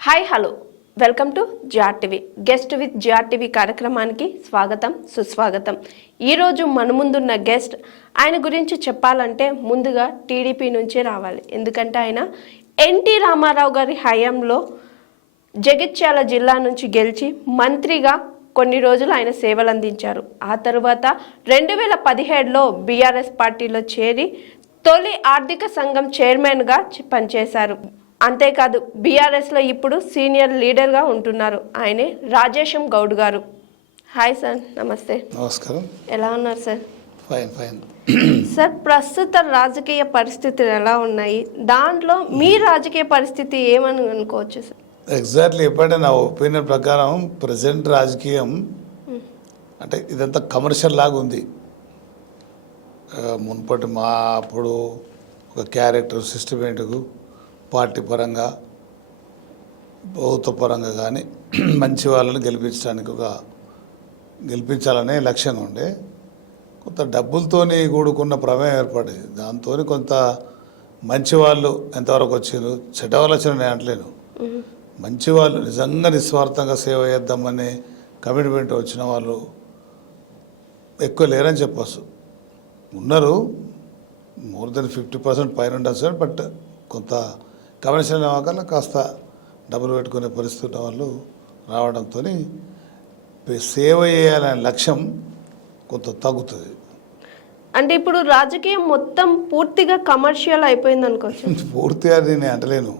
Hi hello welcome to GRTV guest with GRTV కార్యక్రమానికి స్వాగతం సుస్వాగతం. ఈరోజు మన ముందున్న గెస్ట్ ఆయన గురించి చెప్పాలంటే ముందుగా టీడీపీ నుంచే రావాలి. ఎందుకంటే ఆయన ఎన్టీ రామారావు గారి హయాంలో జగిత్యాల జిల్లా నుంచి గెలిచి మంత్రిగా కొన్ని రోజులు ఆయన సేవలు అందించారు. ఆ తరువాత 2017లో బీఆర్ఎస్ పార్టీలో చేరి తొలి ఆర్థిక సంఘం చైర్మన్గా పనిచేశారు. అంతేకాదు బీఆర్ఎస్లో ఇప్పుడు సీనియర్ లీడర్గా ఉంటున్నారు. ఆయనే రాజేశం గౌడ్ గారు. హాయ్ సార్, నమస్తే. నమస్కారం. ఎలా ఉన్నారు సార్? Fine fine. సార్, ప్రస్తుత రాజకీయ పరిస్థితులు ఎలా ఉన్నాయి? దాంట్లో మీ రాజకీయ పరిస్థితి ఏమని అనుకోవచ్చు సార్? ఎగ్జాక్ట్లీ ఎప్పుడంటే నా ఒపీనియన్ ప్రకారం ప్రజెంట్ రాజకీయం అంటే ఇదంతా కమర్షియల్ లాగా ఉంది. మునుపటి మా అప్పుడు ఒక క్యారెక్టర్ సిస్టమేటిక్ పార్టీ పరంగా ప్రభుత్వ పరంగా కానీ మంచి వాళ్ళని గెలిపించాలనే లక్ష్యంగా ఉండే కొంత డబ్బులతోని కూడుకున్న ప్రమేయం ఏర్పడేది. దాంతో కొంత మంచి వాళ్ళు ఎంతవరకు వచ్చారు, చెడ్డ వాళ్ళు వచ్చిన నేను అంటలేను. మంచి వాళ్ళు నిజంగా నిస్వార్థంగా సేవ చేద్దామనే కమిట్మెంట్ వచ్చిన వాళ్ళు ఎక్కువ లేరని చెప్పచ్చు. ఉన్నారు, మోర్ దెన్ 50% పైన ఉండదు సార్. బట్ కొంత కమర్షియల్ అవ్వకల్లా కాస్త డబ్బులు పెట్టుకునే పరిస్థితి ఉన్న వాళ్ళు రావడంతో సేవ చేయాలనే లక్ష్యం కొంత తగ్గుతుంది. అంటే ఇప్పుడు రాజకీయం మొత్తం పూర్తిగా కమర్షియల్ అయిపోయింది అనుకోవచ్చు. పూర్తిగా నేను అంటలేను,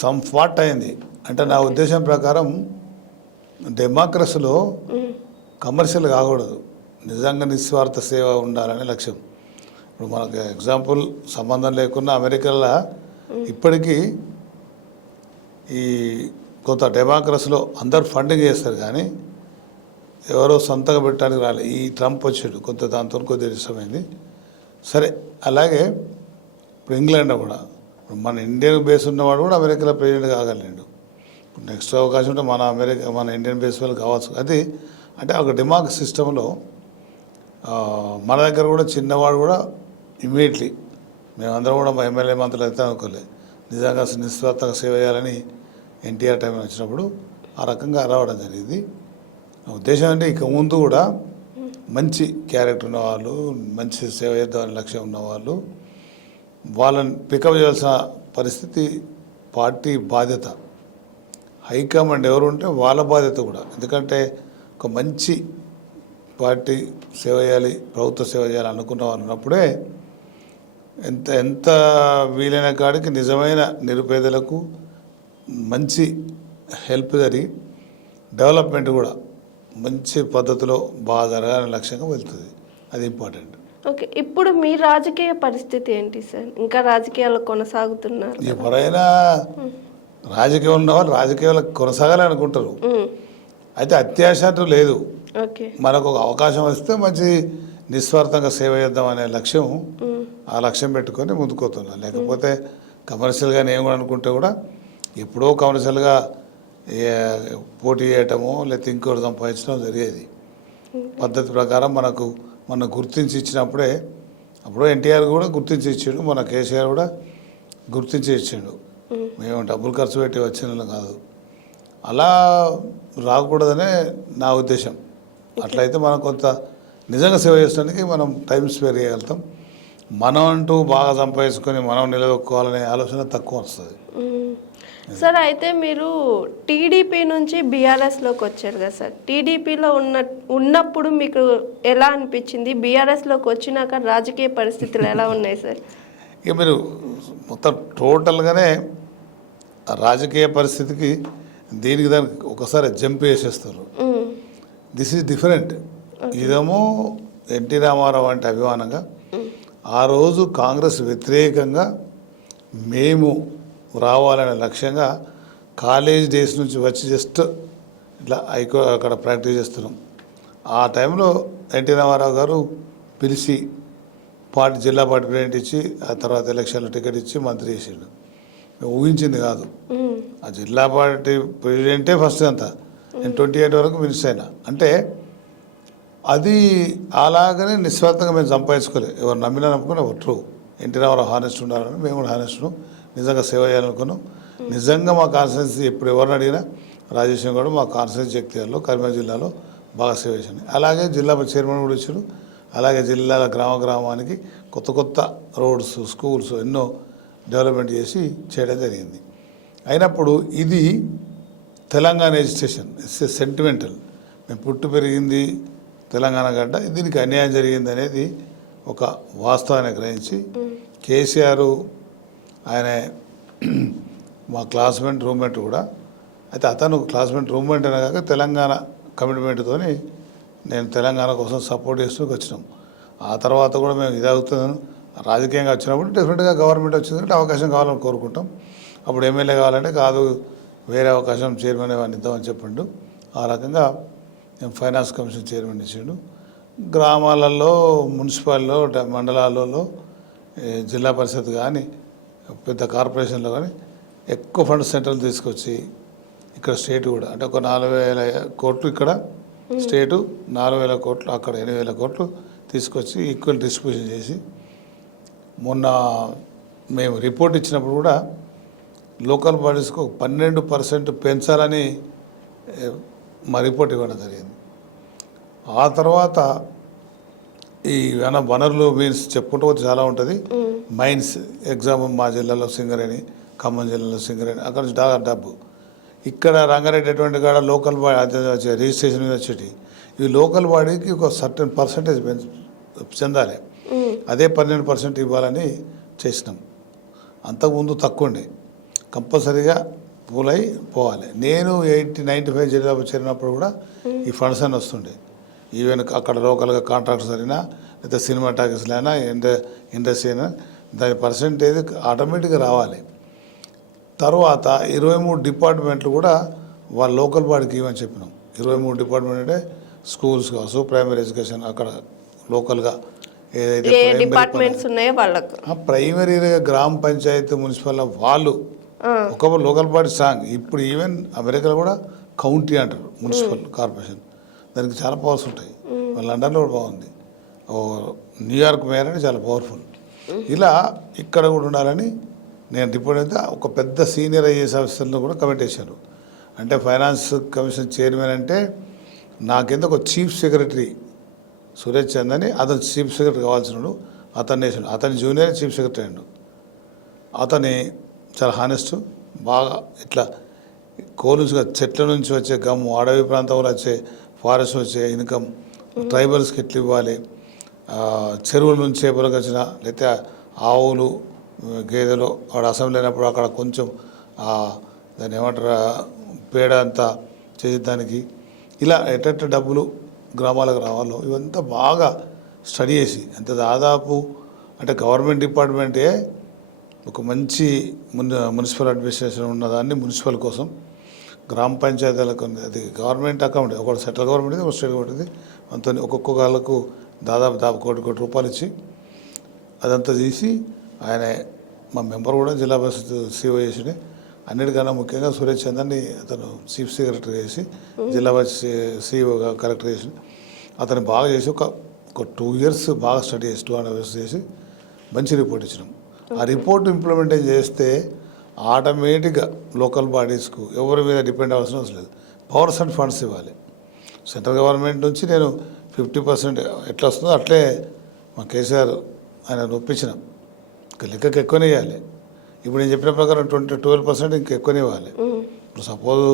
సమ్ ఫాట్ అయింది. అంటే నా ఉద్దేశం ప్రకారం డెమోక్రసీలో కమర్షియల్ కాకూడదు, నిజంగా నిస్వార్థ సేవ ఉండాలనే లక్ష్యం. ఇప్పుడు మనకు ఎగ్జాంపుల్ సంబంధం లేకుండా అమెరికాలో ఇప్పటికీ ఈ కొంత డెమోక్రసీలో అందరు ఫండింగ్ చేస్తారు, కానీ ఎవరో సొంతంగా పెట్టడానికి రాలేదు. ఈ ట్రంప్ వచ్చాడు, కొంత దాంతో కొద్దిగా ఇష్టమైంది. సరే, అలాగే ఇప్పుడు ఇంగ్లాండ్లో కూడా మన ఇండియన్ బేస్ ఉన్నవాడు కూడా అమెరికాలో ప్రెసిడెంట్ కాగలేడు. నెక్స్ట్ అవకాశం ఉంటే మన ఇండియన్ బేస్ వాళ్ళు కావచ్చు. అది అంటే ఒక డెమోక్రసీ సిస్టంలో మన దగ్గర కూడా చిన్నవాడు కూడా ఇమీడియట్లీ మేమందరం కూడా మా ఎమ్మెల్యే మంత్రులు అయితే అనుకోలేదు, నిజంగా నిస్వార్థంగా సేవ చేయాలని ఎన్టీఆర్ టైం వచ్చినప్పుడు ఆ రకంగా రావడం జరిగింది. నా ఉద్దేశం అంటే ఇక ముందు కూడా మంచి క్యారెక్టర్ ఉన్నవాళ్ళు, మంచి సేవ చేద్దామనే లక్ష్యం ఉన్నవాళ్ళు వాళ్ళని పికప్ చేయాల్సిన పరిస్థితి పార్టీ బాధ్యత. హైకమాండ్ ఎవరు ఉంటే వాళ్ళ బాధ్యత కూడా. ఎందుకంటే ఒక మంచి పార్టీ సేవ చేయాలి, ప్రభుత్వ సేవ చేయాలి అనుకున్న వాళ్ళు ఉన్నప్పుడే ఎంత వీలైన కాడికి నిజమైన నిరుపేదలకు మంచి హెల్ప్ జరిగి డెవలప్మెంట్ కూడా మంచి పద్ధతిలో బాగా జరగాలనే లక్ష్యంగా వెళ్తుంది. అది ఇంపార్టెంట్. ఓకే, ఇప్పుడు మీ రాజకీయ పరిస్థితి ఏంటి సార్? ఇంకా రాజకీయాలు కొనసాగుతున్నారు? ఎవరైనా రాజకీయం ఉన్న వాళ్ళు రాజకీయాలు కొనసాగాలనుకుంటారు. అయితే అత్యాశ లేదు. మనకు ఒక అవకాశం వస్తే మంచి నిస్వార్థంగా సేవ చేద్దాం అనే లక్ష్యం, ఆ లక్ష్యం పెట్టుకొని ముందుకోతున్నాను. లేకపోతే కమర్షియల్గా నేను కూడా అనుకుంటే కూడా ఎప్పుడో కమర్షియల్గా పోటీ చేయటమో లేకపోతే ఇంకోటి సంపాదించడం జరిగేది. పద్ధతి ప్రకారం మన గుర్తించి ఇచ్చినప్పుడే, అప్పుడు ఎన్టీఆర్ కూడా గుర్తించి ఇచ్చాడు, మన కేసీఆర్ కూడా గుర్తించి ఇచ్చాడు. మేము డబ్బులు ఖర్చు పెట్టి వచ్చిన కాదు. అలా రాకూడదనే నా ఉద్దేశం. అట్లయితే మనం కొంత నిజంగా సేవ చేసడానికి మనం టైం స్పేర్ చేయగలుగుతాం. మనం అంటూ బాగా సంపాదించుకొని మనం నిలదొక్కోవాలనే ఆలోచన తక్కువ వస్తుంది. సార్, అయితే మీరు టీడీపీ నుంచి బీఆర్ఎస్లోకి వచ్చారు కదా సార్. టీడీపీలో ఉన్నప్పుడు మీకు ఎలా అనిపించింది? బీఆర్ఎస్లోకి వచ్చినాక రాజకీయ పరిస్థితులు ఎలా ఉన్నాయి సార్? ఇక మీరు మొత్తం టోటల్గానే రాజకీయ పరిస్థితికి దీనికి దానికి ఒకసారి జంప్ వేసేస్తారు. This is different. ఇదేమో ఎన్టీ రామారావు అంటే అభిమానంగా ఆ రోజు కాంగ్రెస్ వ్యతిరేకంగా మేము రావాలనే లక్ష్యంగా కాలేజ్ డేస్ నుంచి వచ్చి జస్ట్ ఇట్లా అక్కడ ప్రాక్టీస్ చేస్తున్నాం. ఆ టైంలో ఎన్టీ రామారావు గారు పిలిచి జిల్లా పార్టీ ప్రెసిడెంట్ ఇచ్చి ఆ తర్వాత ఎలక్షన్లో టికెట్ ఇచ్చి మంత్రి చేసాడు. మేము ఊహించింది కాదు. ఆ జిల్లా పార్టీ ప్రెసిడెంటే ఫస్ట్ అంతా. నేను 28 వరకు మినిస్టర్ అయినా. అంటే అది అలాగనే నిస్వార్థంగా మేము సంపాదించుకోలేదు. ఎవరు నమ్ముకుని ట్రూ. ఎన్టీ రామారావు హానెస్ట్ ఉండాలని మేము కూడా హానెస్ట్ నిజంగా సేవ చేయాలనుకున్నాం. నిజంగా మా కాన్స్టిట్యున్సీ ఎప్పుడు ఎవరిని అడిగినా రాజేష్ కూడా మా కాన్స్టిట్యున్సీ జగిత్యాలలో కరీంనగర్ జిల్లాలో బాగా సేవ చేసింది. అలాగే జిల్లా చైర్మన్ కూడా ఇచ్చారు. అలాగే జిల్లాల గ్రామానికి కొత్త రోడ్స్, స్కూల్స్ ఎన్నో డెవలప్మెంట్ చేసి చేయడం జరిగింది. అయినప్పుడు ఇది తెలంగాణ ఎడ్యుకేషన్ సెంటిమెంటల్. మేము పుట్టి పెరిగింది తెలంగాణ గడ్డ, దీనికి అన్యాయం జరిగింది అనేది ఒక వాస్తవాన్ని గ్రహించి కేసీఆర్ ఆయన మా క్లాస్మేట్ రూమ్మేట్ కూడా, అయితే అతను క్లాస్మేట్ రూమ్మేట్ అనే కాక తెలంగాణ కమిట్మెంట్తో నేను తెలంగాణ కోసం సపోర్ట్ చేస్తూ వచ్చినాం. ఆ తర్వాత కూడా మేము ఇది అవుతున్నాను రాజకీయంగా వచ్చినప్పుడు డెఫినెట్గా గవర్నమెంట్ వచ్చింది కాబట్టి అవకాశం కావాలని కోరుకుంటాం. అప్పుడు ఎమ్మెల్యే కావాలంటే కాదు వేరే అవకాశం చైర్మన్ ఏమని ఇద్దామని చెప్పిండు. ఆ రకంగా నేను ఫైనాన్స్ కమిషన్ చైర్మన్ ఇచ్చిండు. గ్రామాలలో, మున్సిపాలిటీలో, మండలాలలో, జిల్లా పరిషత్ కానీ పెద్ద కార్పొరేషన్లో కానీ ఎక్కువ ఫండ్స్ సెంట్రల్ తీసుకొచ్చి ఇక్కడ స్టేట్ కూడా అంటే ఒక 4,000 కోట్లు ఇక్కడ స్టేటు, 4,000 కోట్లు అక్కడ 8,000 కోట్లు తీసుకొచ్చి ఈక్వల్ డిస్ట్రిబ్యూషన్ చేసి మొన్న మేము రిపోర్ట్ ఇచ్చినప్పుడు కూడా లోకల్ బాడీస్కు 12% పెంచాలని మా రిపోర్ట్ ఇవ్వడం జరిగింది. ఆ తర్వాత ఈ వనరులు మీన్స్ చెప్పుకుంటూ పోతే చాలా ఉంటుంది. మైన్స్ ఎగ్జాంపుల్ మా జిల్లాలో సింగరేణి, ఖమ్మం జిల్లాలో సింగరేణి, అక్కడ నుంచి డబ్బు ఇక్కడ రంగారెడ్డి అటువంటి కాడ లోకల్ బాడీ రిజిస్ట్రేషన్ మీద వచ్చేటి ఈ లోకల్ బాడీకి ఒక సర్టెన్ పర్సంటేజ్ చెందాలి. అదే 12% ఇవ్వాలని చేసినాం. అంతకుముందు తక్కువ ఉండే, కంపల్సరీగా పూలై పోవాలి. నేను 95 జిల్లా చేరినప్పుడు కూడా ఈ ఫండ్స్ అని వస్తుండే. ఈవెన్ అక్కడ లోకల్గా కాంట్రాక్ట్స్ అయినా లేదా సినిమా టాకీస్లో అయినా ఇండస్ట్రీ అయినా దాని పర్సంటేజ్ ఆటోమేటిక్గా రావాలి. తర్వాత 23 డిపార్ట్మెంట్లు కూడా వాళ్ళ లోకల్ బాడీకి ఇవ్వని చెప్పినాం. 23 డిపార్ట్మెంట్ అంటే స్కూల్స్ కావచ్చు, ప్రైమరీ ఎడ్యుకేషన్ అక్కడ లోకల్గా ఏదైతే డిపార్ట్మెంట్స్ ఉన్నాయో వాళ్ళకు ప్రైమరీగా గ్రామ పంచాయతీ, మున్సిపల్ వాళ్ళు ఒకప్పుడు లోకల్ బాడీ స్ట్రాంగ్. ఇప్పుడు ఈవెన్ అమెరికాలో కూడా కౌంటీ అంటారు మున్సిపల్ కార్పొరేషన్, దానికి చాలా పవర్స్ ఉంటాయి. లండన్లో కూడా బాగుంది. న్యూయార్క్ మేయర్ అంటే చాలా పవర్ఫుల్. ఇలా ఇక్కడ కూడా ఉండాలని నేను రిపోర్ట్ అయితే ఒక పెద్ద సీనియర్ ఐఏఎస్ ఆఫీసర్లో కూడా కమిట్ చేశారు. అంటే ఫైనాన్స్ కమిషన్ చైర్మన్ అంటే నాకెంత ఒక చీఫ్ సెక్రటరీ సురేష్ చంద్ అని అతను చీఫ్ సెక్రటరీ కావాల్సినాడు. అతను వేసాడు. అతని జూనియర్ చీఫ్ సెక్రటరీ అయ్యాడు. అతని చాలా హానెస్ట్, బాగా ఇట్లా కోలుగా చెట్ల నుంచి వచ్చే గమ్ము, అడవి ప్రాంతంలో వచ్చే ఫారెస్ట్ వచ్చే ఇన్కమ్ ట్రైబల్స్కి ఎట్లు ఇవ్వాలి, చెరువుల నుంచి చేపలకు వచ్చిన లేకపోతే ఆవులు, గేదెలు ఆడ అసెంబ్లీ అయినప్పుడు అక్కడ కొంచెం దాన్ని ఏమంటారు పేడ అంతా చేసేదానికి ఇలా ఎట్ట డబ్బులు గ్రామాలకు రావాలో ఇవంతా బాగా స్టడీ చేసి అంత దాదాపు అంటే గవర్నమెంట్ డిపార్ట్మెంటే ఒక మంచి మున్సిపల్ అడ్మినిస్ట్రేషన్ ఉన్నదాన్ని మున్సిపల్ కోసం గ్రామ పంచాయతీలకు అది గవర్నమెంట్ అకౌంట్, ఒకటి సెంట్రల్ గవర్నమెంట్, ఒక స్టేట్ గవర్నమెంట్, అంత ఒక్కొక్క వాళ్ళకు దాదాపు కోటి రూపాయలు ఇచ్చి అదంతా తీసి ఆయన మా మెంబర్ కూడా జిల్లా పరిషత్ సీఓ చేసి అన్నిటికన్నా ముఖ్యంగా సురేష్ చంద్రని అతను చీఫ్ సెక్రటరీ చేసి జిల్లా పరిషత్ సీఓగా కలెక్టర్ చేసి అతను బాగా చేసి ఒక 2 years బాగా స్టడీ చేసి 2.5 years చేసి మంచి రిపోర్ట్ ఇచ్చినాం. ఆ రిపోర్ట్ ఇంప్లిమెంట్ చేస్తే ఆటోమేటిక్గా లోకల్ బాడీస్కు ఎవరి మీద డిపెండ్ అవ్వాల్సిన అవసరం లేదు. పవర్స్ అండ్ ఫండ్స్ ఇవ్వాలి. సెంట్రల్ గవర్నమెంట్ నుంచి నేను 50% ఎట్లా వస్తుందో అట్లే మా కేసీఆర్ ఆయన ఒప్పించినాం. లెక్కకి ఎక్కువనే ఇవ్వాలి. ఇప్పుడు నేను చెప్పిన ప్రకారం 12% ఇంకా ఎక్కువనే ఇవ్వాలి. ఇప్పుడు సపోజ్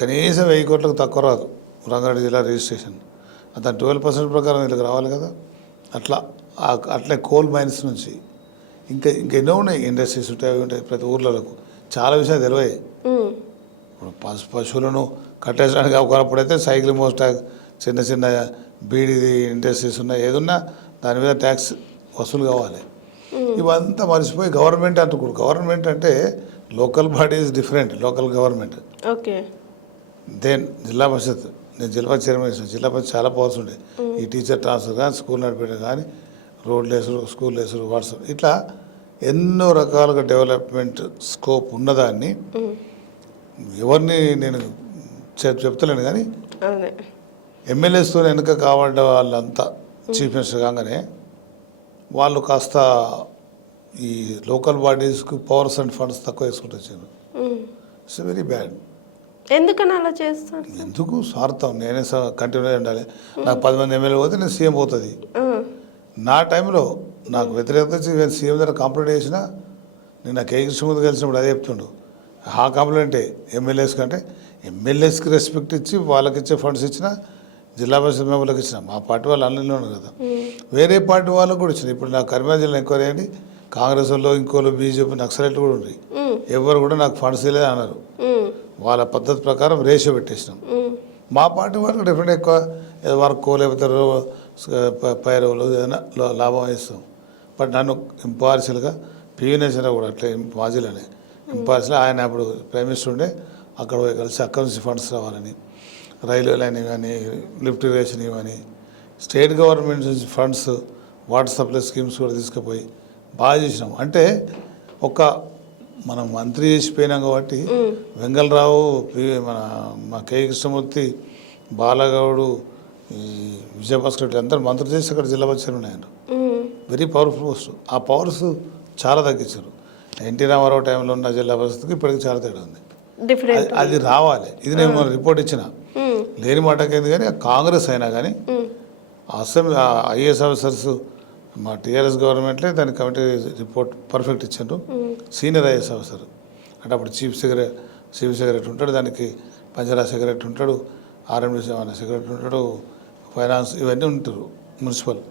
కనీసం 1000 కోట్లకు తక్కువ రాదు రంగారెడ్డి జిల్లా రిజిస్ట్రేషన్. దాని 12% ప్రకారం వీళ్ళకి రావాలి కదా. అట్లే కోల్ మైన్స్ నుంచి ఇంకా ఎన్నో ఉన్నాయి, ఇండస్ట్రీస్ ఉంటాయి ప్రతి ఊర్లకు. చాలా విషయాలు తెలివాయి. ఇప్పుడు పశువులను కట్టేసడానికి ఒకప్పుడైతే సైకిల్ మోస్టాక్ చిన్న బీడీ ఇండస్ట్రీస్ ఉన్నాయి, ఏదున్నా దాని మీద ట్యాక్స్ వసూలు కావాలి. ఇవంతా మర్చిపోయి గవర్నమెంట్ అంటుకోడు. గవర్నమెంట్ అంటే local body is different. Local government okay. Then Zilla Parishad, నేను జిల్లా పరిషత్ చైర్మన్ చేసిన. జిల్లా పరిషత్ చాలా పవర్స్ ఉండే. ఈ టీచర్ ట్రాన్స్ఫర్ కానీ, స్కూల్ నడిపేయడం కానీ, రోడ్లు వేసుడు, స్కూల్ వేసుడు, వాట్సాప్, ఇట్లా ఎన్నో రకాలుగా డెవలప్మెంట్ స్కోప్ ఉన్నదాన్ని ఎవరిని నేను చెప్తలేను. కానీ ఎమ్మెల్యేస్తో వెనుక కావాల వాళ్ళంతా చీఫ్ మినిస్టర్ కాగానే వాళ్ళు కాస్త ఈ లోకల్ బాడీస్కు పవర్స్ అండ్ ఫండ్స్ తక్కువ వేసుకుంటూ వచ్చాను. It's very bad. ఎందుకని అలా చేస్తారు? ఎందుకు స్వార్థం, నేనే కంటిన్యూ ఉండాలి. నాకు 10 మంది ఎమ్మెల్యే పోతే నేను సీఎం పోతుంది. నా టైంలో నాకు వ్యతిరేకత వచ్చి నేను సీఎం దగ్గర కంప్లైంట్ చేసినా, నేను నాకు కృష్ణమూర్తి కలిసినప్పుడు అదే చెప్తుండు. ఆ కంప్లైంటే ఎమ్మెల్యేస్ కంటే ఎమ్మెల్యేస్కి రెస్పెక్ట్ ఇచ్చి వాళ్ళకి ఇచ్చే ఫండ్స్ ఇచ్చిన, జిల్లా పరిషత్ మెంబర్లకు ఇచ్చిన, మా పార్టీ వాళ్ళు అన్నిలో ఉన్నారు కదా, వేరే పార్టీ వాళ్ళకు కూడా ఇచ్చిన. ఇప్పుడు నాకు కరీంనగర్ జిల్లా ఎంక్వైరీ అయ్యండి, కాంగ్రెస్ వాళ్ళు ఇంకోళ్ళు బీజేపీ నక్సలైట్లు కూడా ఉన్నాయి. ఎవరు కూడా నాకు ఫండ్స్ ఇవ్వలేదు అన్నారు. వాళ్ళ పద్ధతి ప్రకారం రేషియో పెట్టేసినాం. మా పార్టీ వాళ్ళకి డిఫరెంట్ ఎక్కువ ఏదో వర్క్ లేకపోతే పైరవులు ఏదైనా లాభం ఇస్తాం. బట్ నన్ను ఇంపార్షియల్గా పివి నరసింహరావు కూడా అట్లా మాజీలోనే ఇంపార్షియల్, ఆయన అప్పుడు ప్రైమ్ మినిస్టర్ ఉండే, అక్కడ పోయి కలిసి అక్కడి నుంచి ఫండ్స్ రావాలని, రైల్వే లైన్ ఇవని, లిఫ్ట్ ఇరిగేషన్ ఇవని, స్టేట్ గవర్నమెంట్ నుంచి ఫండ్స్, వాటర్ సప్లై స్కీమ్స్ కూడా తీసుకుపోయి బాగా చేసినాం. అంటే ఒక మనం మంత్రి చేసిపోయినాం కాబట్టి వెంగళరావు, మా కే కృష్ణమూర్తి, బాలగౌడు, ఈ విజయభాస్కర్ అందరూ మంత్రులు చేసి అక్కడ జిల్లా పరిషత్ ఉన్నాయండి. Very powerful post. ఆ పవర్స్ చాలా తగ్గించారు. ఎన్టీ రామారావు టైంలో ఉన్న జిల్లా పరిషత్కి ఇప్పటికి చాలా తేడా ఉంది. అది రావాలి. ఇది నేను రిపోర్ట్ ఇచ్చిన, లేని మాటకేంది. కానీ కాంగ్రెస్ అయినా కానీ అసెంబ్లీ ఐఏఎస్ ఆఫీసర్స్ మా టీఆర్ఎస్ గవర్నమెంట్లే దాని కమిటీ రిపోర్ట్ పర్ఫెక్ట్ ఇచ్చారు. సీనియర్ ఐఏఎస్ ఆఫీసర్ అంటే అప్పుడు చీఫ్ సెక్రటరీ ఉంటాడు, దానికి పంచాయత్ సెక్రటరీ ఉంటాడు, ఆర్ఎండి సెక్రటరీ ఉంటాడు, ఫైనాన్స్ ఇవన్నీ ఉంటారు, మున్సిపల్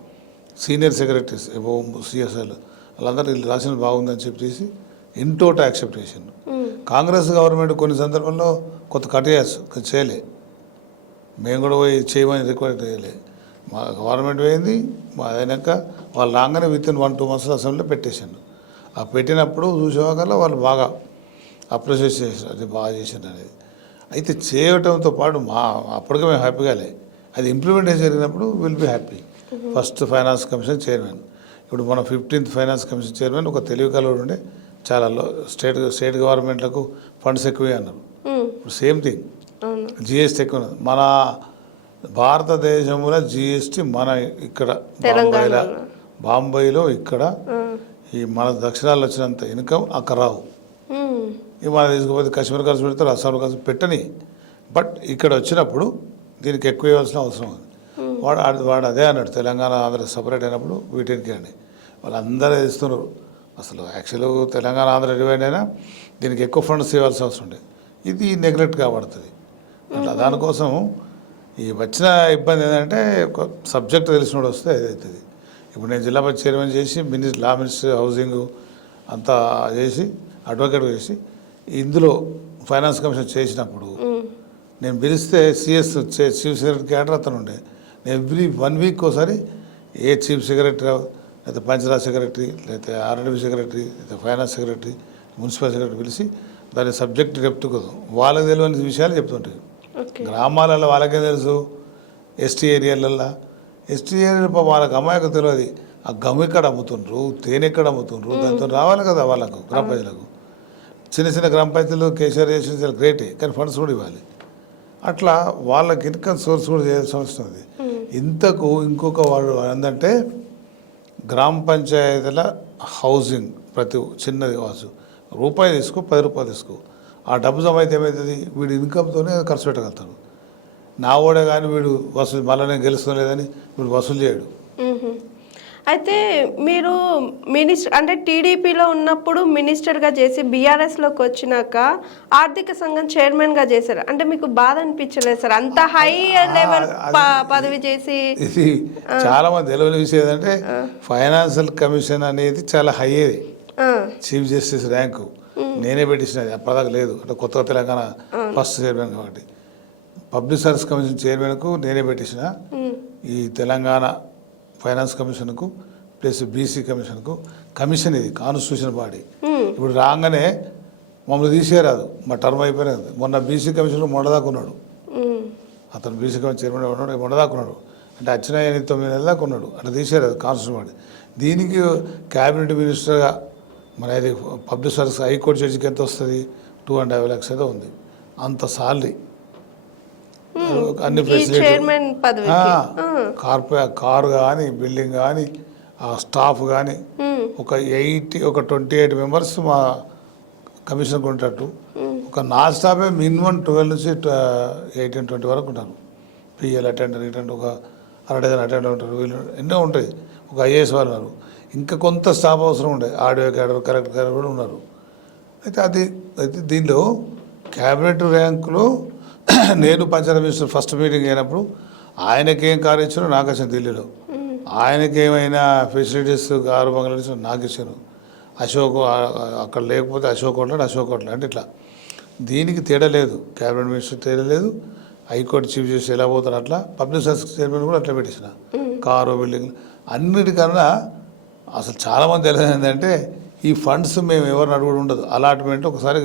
సీనియర్ సెక్రటరీస్, సిఎస్ఎల్ వాళ్ళందరూ వీళ్ళు రాసిన బాగుందని చెప్పేసి ఇన్ టోటల్ యాక్సెప్ట్ చేసిండు. కాంగ్రెస్ గవర్నమెంట్ కొన్ని సందర్భాల్లో కొత్త కట్టేయచ్చు చేయలే, మేము కూడా పోయి చేయమని రిక్వెస్ట్ చేయలే. మా గవర్నమెంట్ పోయింది, మా అయినాక వాళ్ళు రాగానే విత్-ఇన్ 1-2 months అసెంబ్లీలో పెట్టేసాను. ఆ పెట్టినప్పుడు చూసేవాళ్ళ వాళ్ళు బాగా అప్రిషియేట్ చేశారు, అది బాగా చేశారు అనేది. అయితే చేయటంతో పాటు అప్పటికే మేము హ్యాపీగాలే, అది ఇంప్లిమెంటేషన్ జరిగినప్పుడు will be happy. First finance commission chairman, ఇప్పుడు మన 15th ఫైనాన్స్ కమిషన్ చైర్మన్ ఒక తెలివి కలవాడు ఉండే, చాలా స్టేట్ గవర్నమెంట్లకు ఫండ్స్ ఎక్కువే అన్నారు. ఇప్పుడు సేమ్ థింగ్ జిఎస్టీ ఎక్కువ ఉన్నది. మన భారతదేశంలో జిఎస్టీ మన ఇక్కడ బాంబేలో ఇక్కడ ఈ మన దక్షిణాల్లో వచ్చినంత ఇన్కమ్ అక్కడ రావు. ఇవి మన తీసుకుపోతే కాశ్మీర్ ఖర్చు పెడతారు, అస్సాం ఖర్చు పెట్టని. బట్ ఇక్కడ వచ్చినప్పుడు దీనికి ఎక్కువ ఇవ్వాల్సిన అవసరం ఉంది. వాడు అదే అన్నాడు, తెలంగాణ ఆంధ్ర సపరేట్ అయినప్పుడు వీటికి అని వాళ్ళందరూ ఇస్తున్నారు. అసలు యాక్చువల్గా తెలంగాణ ఆంధ్ర డివైడ్ అయినా దీనికి ఎక్కువ ఫండ్స్ ఇవ్వాల్సిన అవసరం ఉండే, ఇది నెగ్లెక్ట్ కాబడుతుంది. అట్లా దానికోసం ఈ వచ్చిన ఇబ్బంది ఏంటంటే ఒక సబ్జెక్ట్ తెలిసినోడు వస్తే ఏదవుతుంది. ఇప్పుడు నేను జిల్లా పరిషత్ చైర్మన్ చేసి లా మినిస్టర్, హౌసింగ్ అంతా చేసి అడ్వకేట్ చేసి ఇందులో ఫైనాన్స్ కమిషన్ చేసినప్పుడు నేను పిలిస్తే సిఎస్ చీఫ్ సెక్రటరీ క్యాడర్ అతను ఉండే, నేను ఎవ్రీ 1 week ఒకసారి ఏ చీఫ్ సెక్రటరీ లేకపోతే పంచాయత్ సెక్రటరీ లేకపోతే ఆర్ఎండ్బి సెక్రటరీ లేకపోతే ఫైనాన్స్ సెక్రటరీ, మున్సిపల్ సెక్రటరీ పిలిచి దాని సబ్జెక్ట్ చెప్తుకోదు, వాళ్ళకి తెలియని విషయాలు చెప్తుంటాయి. గ్రామాలలో వాళ్ళకే తెలుసు, ఎస్టీ ఏరియాలలో వాళ్ళకి అమ్మాయికి తెలియదు. ఆ గమ్ ఎక్కడ అమ్ముతుండ్రు, తేనె ఎక్కడ అమ్ముతుండ్రు, దాంతో రావాలి కదా వాళ్ళకు గ్రామ ప్రజలకు. చిన్న గ్రామ పంచాయతీలు కేసీఆర్ చేసిన చాలా గ్రేటే, కానీ ఫండ్స్ కూడా ఇవ్వాలి. అట్లా వాళ్ళకి ఇన్కమ్ సోర్స్ కూడా చేయాల్సిన అవసరం ఉంది. ఇంతకు ఇంకొక వాడు ఏంటంటే గ్రామ పంచాయతీల హౌసింగ్ ప్రతి చిన్నది కావచ్చు, రూపాయి తీసుకో, 10 రూపాయలు తీసుకో, ఆ డబ్బు జమ అయితే ఏమవుతుంది, వీడు ఇన్కమ్తోనే ఖర్చు పెట్టగలుగుతాడు. నా ఓడే కానీ వీడు వసూలు మళ్ళీ నేను గెలుస్తలేదని వీడు వసూలు చేయడు. అయితే మీరు అంటే టీడీపీలో ఉన్నప్పుడు మినిస్టర్గా చేసి బీఆర్ఎస్లోకి వచ్చినాక ఆర్థిక సంఘం చైర్మన్గా చేశారు. అంటే మీకు బాధ అనిపించలేదు సార్ అంత హై లెవెల్ పదవి చేసి? ఇది చాలా మంది తెలియని విషయం ఏంటంటే ఫైనాన్షియల్ కమిషన్ అనేది చాలా హై, అది చీఫ్ జస్టిస్ ర్యాంకు నేనే పెట్టించినది, అప్పటిదాకా లేదు. అంటే కొత్తగా తెలంగాణ ఫస్ట్ చైర్మన్ కాబట్టి పబ్లిక్ సర్వీస్ కమిషన్ చైర్మన్కు నేనే పెట్టించిన. ఈ తెలంగాణ ఫైనాన్స్ కమిషన్కు ప్లస్ బీసీ కమిషన్కు కమిషన్, ఇది కాన్స్టిట్యూషన్ బాడీ. ఇప్పుడు రాగానే మమ్మల్ని తీసేరాదు, మా టర్మ్ అయిపోయినది. మొన్న బీసీ కమిషన్లో మొండదాకా ఉన్నాడు అతను, బీసీ కమిషన్ చైర్మన్ ఉన్నాడు, మొండదాకా ఉన్నాడు. అంటే వచ్చిన 8-9 నెలల దాకా ఉన్నాడు, అట్లా తీసేరాదు కాన్స్టిట్యూషన్ బాడీ. దీనికి క్యాబినెట్ మినిస్టర్గా మన ఇది పబ్లిక్ సర్వీస్ హైకోర్టు జడ్జికి ఎంత వస్తుంది, 2.5 lakhs ఏదో ఉంది, అంత సాలరీ, అన్ని ఫెసిలిటీ, కారు కానీ బిల్డింగ్ కానీ ఆ స్టాఫ్ కానీ ఒక 28 మెంబర్స్ మా కమిషన్కి ఉండేటట్టు ఒక నా స్టాఫే మినిమం 12 నుంచి 18-20 వరకు ఉంటారు. పిఎల్ అటెండర్ ఒక అరడజన్ అటెండర్ ఉంటారు, వీళ్ళు ఎన్నో ఉంటాయి. ఒక ఐఏఎస్ వాళ్ళు ఉన్నారు, ఇంకా కొంత స్టాఫ్ అవసరం ఉండే, ఆడియో క్యాడర్ కరెక్ట్ క్యాడర్ కూడా ఉన్నారు. అయితే దీనిలో క్యాబినెట్ ర్యాంకులో నేను పంచాయతీ మినిస్టర్ ఫస్ట్ మీటింగ్ అయినప్పుడు ఆయనకేం కారు ఇచ్చారో నాకు వచ్చాను. ఢిల్లీలో ఆయనకేమైనా ఫెసిలిటీస్ కారు బంగ్లా ఇచ్చారో నాకు ఇచ్చాను. అశోక్ అక్కడ లేకపోతే అశోక్ హోటల్ అంటే ఇట్లా దీనికి తేడా లేదు. క్యాబినెట్ మినిస్టర్ తేడా లేదు, హైకోర్టు చీఫ్ జస్టిస్ ఎలా పోతారు అట్లా, పబ్లిక్ సర్వీస్ చైర్మన్ కూడా అట్లా పెట్టేసిన. కారు బిల్డింగ్ అన్నిటికన్నా అసలు చాలామంది తెలియదు ఏంటంటే ఈ ఫండ్స్ మేము ఎవరిని అడుగుడు ఉండదు. అలాట్మెంట్ ఒకసారి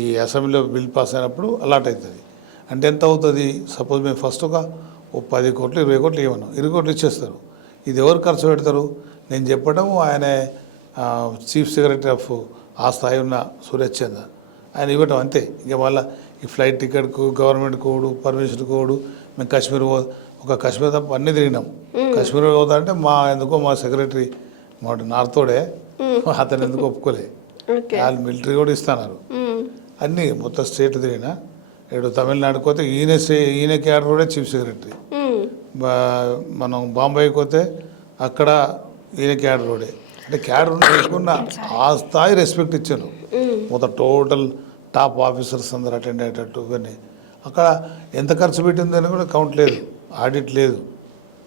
ఈ అసెంబ్లీలో బిల్ పాస్ అయినప్పుడు అలాట్ అవుతుంది. అంటే ఎంత అవుతుంది? సపోజ్ మేము ఫస్ట్ ఒక 10 కోట్లు 20 కోట్లు ఇవ్వను, 20 కోట్లు ఇచ్చేస్తారు. ఇది ఎవరు ఖర్చు పెడతారు? నేను చెప్పడం ఆయన చీఫ్ సెక్రటరీ ఆఫ్ ఆ స్థాయి ఉన్న సూరజ్ చంద్ర ఆయన ఇవ్వటం అంతే. ఇంకా మళ్ళీ ఈ ఫ్లైట్ టికెట్కు గవర్నమెంట్ కోడ్ పర్మిషన్ కోడ్ మేము కాశ్మీర్ తప్ప అన్నీ తిరిగినాం. కాశ్మీర్ పోతా అంటే మా సెక్రటరీ మా నార్తోడే అతను ఎందుకు ఒప్పుకోలే, వాళ్ళు మిలిటరీ కూడా ఇస్తున్నారు. అన్నీ మొత్తం స్టేట్ తిరిగినా. ఇప్పుడు తమిళనాడుకి పోతే ఈయన క్యాడర్ కూడా చీఫ్ సెక్రటరీ. మనం బాంబేకి పోతే అక్కడ ఈయన క్యాడర్ కూడా. అంటే క్యాడర్ లేకున్నా ఆ స్థాయి రెస్పెక్ట్ ఇచ్చాను. మొత్తం టోటల్ టాప్ ఆఫీసర్స్ అందరు అటెండ్ అయ్యేటట్టు ఇవన్నీ. అక్కడ ఎంత ఖర్చు పెట్టిందని కూడా కౌంట్ లేదు, ఆడిట్ లేదు,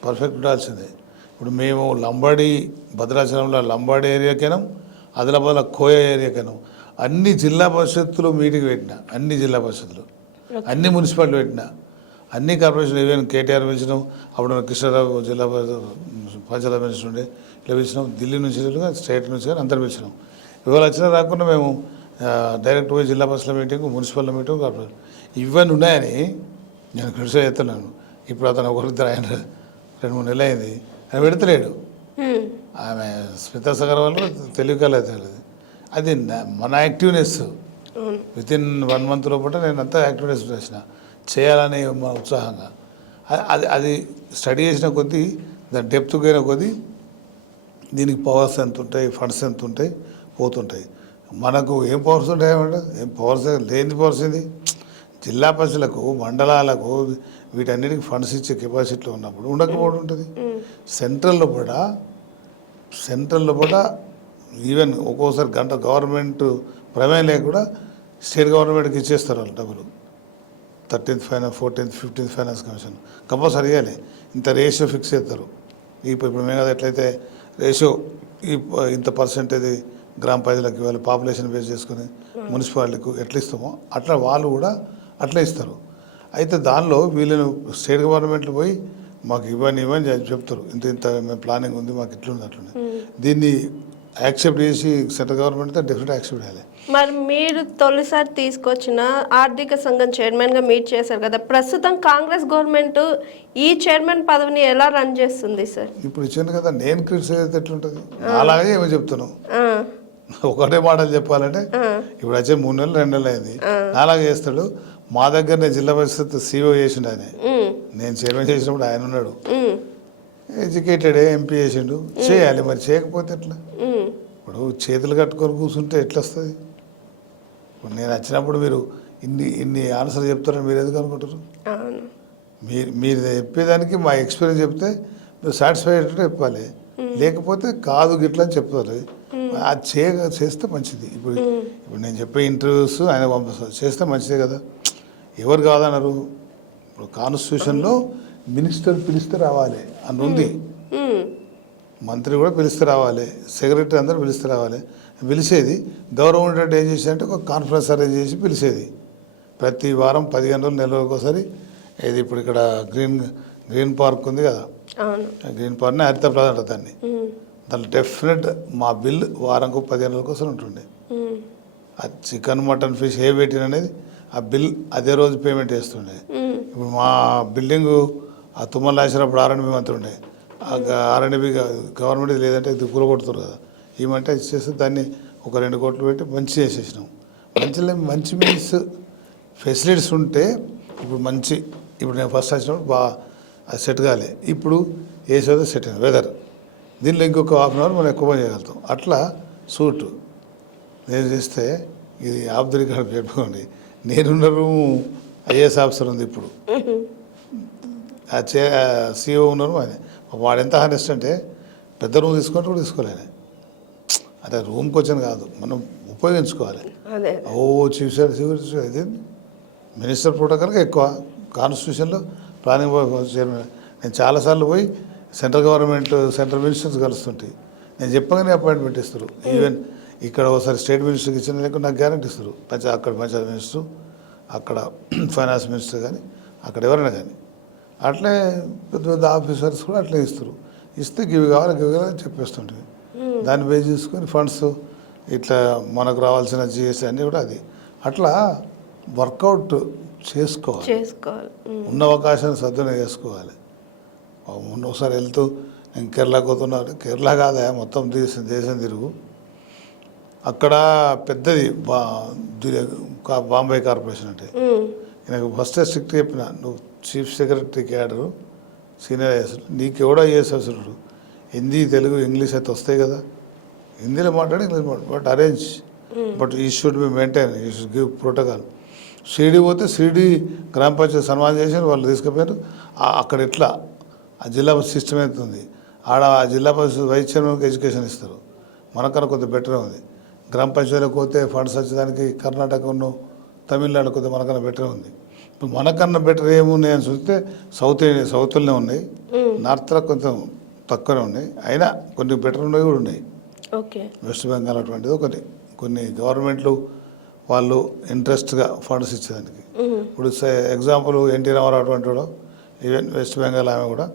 పర్ఫెక్ట్ ఉండాల్సిందే. ఇప్పుడు మేము లంబాడి భద్రాచలంలో లంబాడి ఏరియాకైనా ఆదిలాబాద్లో కోయ ఏరియాకైనా అన్ని జిల్లా పరిషత్తులు మీటింగ్ పెట్టిన, అన్ని జిల్లా పరిషత్తులు, అన్ని మున్సిపాలిటీ పెట్టిన, అన్ని కార్పొరేషన్ ఈవెన్ కేటీఆర్ పిలిచినాం. అప్పుడు కృష్ణారావు జిల్లా పంచాయతీ మినిస్టర్ ఉండే ఇట్లా పిలిచినాం. ఢిల్లీ నుంచి స్టేట్ నుంచి కానీ అందరు పిలిచినాం. ఇవాళ వచ్చినా రాకుండా మేము డైరెక్ట్ పోయి జిల్లా పరిషత్ మీటింగ్, మున్సిపల్ మీటింగ్, కార్పొరేషన్ ఇవన్నీ ఉన్నాయని నేను క్రిటిసైజ్ చేస్తున్నాను. ఇప్పుడు అతను ఒకరిద్దరు ఆయన 2-3 నెలలు అయింది, ఆయన పెడతలేడు. ఆమె స్మితా సగర్వాల్ తెలియకలేదు. అది మన యాక్టివ్నెస్ వితిన్ 1 మంత్ లోపల నేను అంతా యాక్టివ్నెస్ చేసిన చేయాలని మన ఉత్సాహంగా. అది స్టడీ చేసిన కొద్దీ దాని డెప్త్కి పోయిన కొద్దీ దీనికి పవర్స్ ఎంత ఉంటాయి, ఫండ్స్ ఎంత ఉంటాయి, పోతుంటాయి. మనకు ఏం పవర్స్ ఉంటాయన్నమాట, ఏం పవర్స్ లేని పవర్స్ ఏంది? జిల్లా పరిషత్లకు మండలాలకు వీటన్నిటికి ఫండ్స్ ఇచ్చే కెపాసిటీలో ఉన్నప్పుడు ఉండకపోవడం ఉంటుంది. సెంట్రల్లో కూడా ఈవెన్ ఒక్కోసారి గవర్నమెంట్ ప్రమేయం లేక కూడా స్టేట్ గవర్నమెంట్కి ఇచ్చేస్తారు వాళ్ళు డబ్బులు. 13th finance 14th 15th finance commission compulsory ఇవ్వాలి. ఇంత రేషియో ఫిక్స్ చేస్తారు. ఇప్పుడు మేము కదా ఎట్లయితే రేషియో ఇంత పర్సెంటేజ్ గ్రామ ప్రజలకు ఇవ్వాలి, పాపులేషన్ బేస్ చేసుకుని మున్సిపాలిటీకి ఎట్లా ఇస్తామో అట్లా వాళ్ళు కూడా అట్లా ఇస్తారు. అయితే దానిలో వీళ్ళను స్టేట్ గవర్నమెంట్లు పోయి మాకు ఇవ్వని చెప్తారు, ఇంత మేము ప్లానింగ్ ఉంది, మాకు ఇట్లుంది అట్లుంది. దీన్ని యాక్సెప్ట్ చేసి సెంట్రల్ గవర్నమెంట్తో డెఫినెట్ యాక్సెప్ట్ చేయాలి. మరి మీరు తొలిసారి తీసుకొచ్చిన ఆర్థిక సంఘం చైర్మన్గా మీట్ చేశారు కదా, ప్రస్తుతం కాంగ్రెస్ గవర్నమెంట్ ఈ చైర్మన్ పదవిని ఎలా రన్ చేస్తుంది సార్? ఇప్పుడు ఇచ్చింది కదా, నేను క్రిటిసైజ్ అయితే ఎట్లుంటుంది? అలాగే ఏమో చెప్తున్నావు, ఒకటే మాటలు చెప్పాలంటే ఇప్పుడు వచ్చే 3 నెలలు 2 నెలలు అయింది, అలాగే చేస్తాడు. మా దగ్గరనే జిల్లా పరిషత్ సిఓ చేసిండు ఆయన, నేను చైర్మన్ చేసినప్పుడు ఆయన ఉన్నాడు, ఎడ్యుకేటెడ్ ఎంపీ చేసిండు. చేయాలి, మరి చేయకపోతే ఎట్లా? ఇప్పుడు చేతులు కట్టుకొని కూర్చుంటే ఎట్లా వస్తుంది? ఇప్పుడు నేను వచ్చినప్పుడు మీరు ఇన్ని ఆన్సర్ చెప్తారని మీరు ఎందుకు అనుకుంటారు? మీరు చెప్పేదానికి మా ఎక్స్పీరియన్స్ చెప్తే మీరు సాటిస్ఫైడ్ చెప్పాలి, లేకపోతే కాదు గిట్లా అని చెప్తారు. అది చేస్తే మంచిది. ఇప్పుడు నేను చెప్పే ఇంటర్వ్యూస్ ఆయన పంపిస్తారు, చేస్తే మంచిదే కదా. ఎవరు కాదన్నారు? ఇప్పుడు కాన్స్టిట్యూషన్లో మినిస్టర్ పిలిస్తే రావాలి అని ఉంది, మంత్రి కూడా పిలిస్తే రావాలి, సెక్రటరీ అందరూ పిలిస్తే రావాలి. పిలిచేది గవర్నమెంట్ ఏం చేసేదంటే ఒక కాన్ఫరెన్స్ అరేంజ్ చేసి పిలిచేది. ప్రతి వారం 15 రోజులు, నెల రోజులకు ఒకసారి. ఇది ఇప్పుడు ఇక్కడ గ్రీన్ పార్క్ ఉంది కదా, గ్రీన్ పార్క్ని హరిత ప్లాజా అంటారు దాన్ని. దాంట్లో డెఫినెట్ మా బిల్ వారంకు 15 రోజులకు ఒకసారి ఉంటుండే. అది చికెన్ మటన్ ఫిష్ ఏ పెట్టిన అనేది ఆ బిల్ అదే రోజు పేమెంట్ చేస్తుండే. ఇప్పుడు మా బిల్డింగు ఆ తుమ్మల రాసినప్పుడు R&B మంత్రి ఉండే, R&B గవర్నమెంట్ లేదంటే ఇది కూలగొడుతారు కదా, ఏమంటే ఇచ్చేస్తే దాన్ని ఒక 2 కోట్లు పెట్టి మంచి చేసేసినాం. మంచి మీన్స్ ఫెసిలిటీస్ ఉంటే ఇప్పుడు ఇప్పుడు నేను ఫస్ట్ వచ్చినప్పుడు బాగా సెట్ కాలే, ఇప్పుడు ఏ చోట సెట్ అయింది. వెదర్ దీనిలో ఇంకొక హాఫ్ అన్ అవర్ మనం ఎక్కువ చేయగలుగుతాం. అట్లా సూటు నేను చేస్తే ఇది ఆఫ్ ది రికార్డ్ పెట్టుకోండి. నేనున్న రూము ఐఏఎస్ ఆఫీసర్ ఉంది ఇప్పుడు, ఆ సిఇఓ ఉన్నారు. ఆయన వాడు ఎంత హానెస్ట్ అంటే పెద్ద రూమ్ తీసుకుంటే కూడా తీసుకోలేను. అంటే రూమ్కి వచ్చాను కాదు, మనం ఉపయోగించుకోవాలి. ఓ చీఫ్ సెక్రటరీ ఇది మినిస్టర్ ప్రోటోకాల్గా ఎక్కువ కాన్స్టిట్యూషన్లో ప్లానింగ్ చైర్మన్. నేను చాలాసార్లు పోయి సెంట్రల్ గవర్నమెంట్ సెంట్రల్ మినిస్టర్స్ కలుస్తుంటాయి. నేను చెప్పగానే అపాయింట్మెంట్ ఇస్తారు. ఈవెన్ ఇక్కడ ఒకసారి స్టేట్ మినిస్టర్కి ఇచ్చిన లేకుండా నాకు గ్యారెంటీ ఇస్తారు. అక్కడ పంచాయతీ మినిస్టర్, అక్కడ ఫైనాన్స్ మినిస్టర్ కానీ, అక్కడ ఎవరైనా కానీ అట్లే పెద్ద పెద్ద ఆఫీసర్స్ కూడా అట్లే ఇస్తారు. ఇస్తే గివి కావాలి చెప్పేస్తుంటాయి. దాన్ని బేస్ చేసుకొని ఫండ్స్ ఇట్లా మనకు రావాల్సిన జిఎస్టీ అన్నీ కూడా అది అట్లా వర్కౌట్ చేసుకోవాలి. ఉన్న అవకాశాన్ని సద్వినియోగం చేసుకోవాలి. ఒకసారి వెళ్తూ నేను కేరళకు పోతున్నాను, కేరళ కాదా మొత్తం దేశం తిరుగు. అక్కడ పెద్దది బాంబే కార్పొరేషన్ అంటే నాకు ఫస్ట్ స్ట్రిక్ట్ చెప్పిన, నువ్వు chief secretary cadre senior IAS, నీకెవడో ఐఏఎస్ అవసరం, హిందీ తెలుగు ఇంగ్లీష్ అయితే వస్తాయి కదా, హిందీలో మాట్లాడి ఇంగ్లీష్ మాట్లాడు, బట్ అరేంజ్, బట్ ఈ షుడ్ బి మెయింటైన్, ఈ షుడ్ గివ్ ప్రోటోకాల్. షిరిడి పోతే షిరిడి గ్రామ పంచాయతీ సన్మానం చేసి వాళ్ళు తీసుకుపోయారు. అక్కడ ఎట్లా ఆ జిల్లా సిస్టమ్ అవుతుంది, ఆడ ఆ జిల్లా పరిషత్ వైస్ చైర్మన్కి ఎడ్యుకేషన్ ఇస్తారు. మనకన్నా కొంత బెటర్ ఉంది. గ్రామ పంచాయతీలకు పోతే ఫండ్స్ వచ్చేదానికి కర్ణాటకను తమిళనాడు కొద్దిగా మనకన్నా బెటర్ ఉంది. ఇప్పుడు మనకన్నా బెటర్ ఏమున్నాయి అని చూస్తే సౌత్లోనే ఉన్నాయి, నార్త్లో కొంచెం తక్కువనే ఉన్నాయి. అయినా కొన్ని బెటర్ ఉన్నవి కూడా ఉన్నాయి. వెస్ట్ బెంగాల్ అటువంటిది కొన్ని గవర్నమెంట్లు వాళ్ళు ఇంట్రెస్ట్గా ఫండ్స్ ఇచ్చేదానికి. ఇప్పుడు ఎగ్జాంపుల్ ఎన్టీ రామారావు అటువంటి వాడు, ఈవెన్ వెస్ట్ బెంగాల్ ఆమె కూడా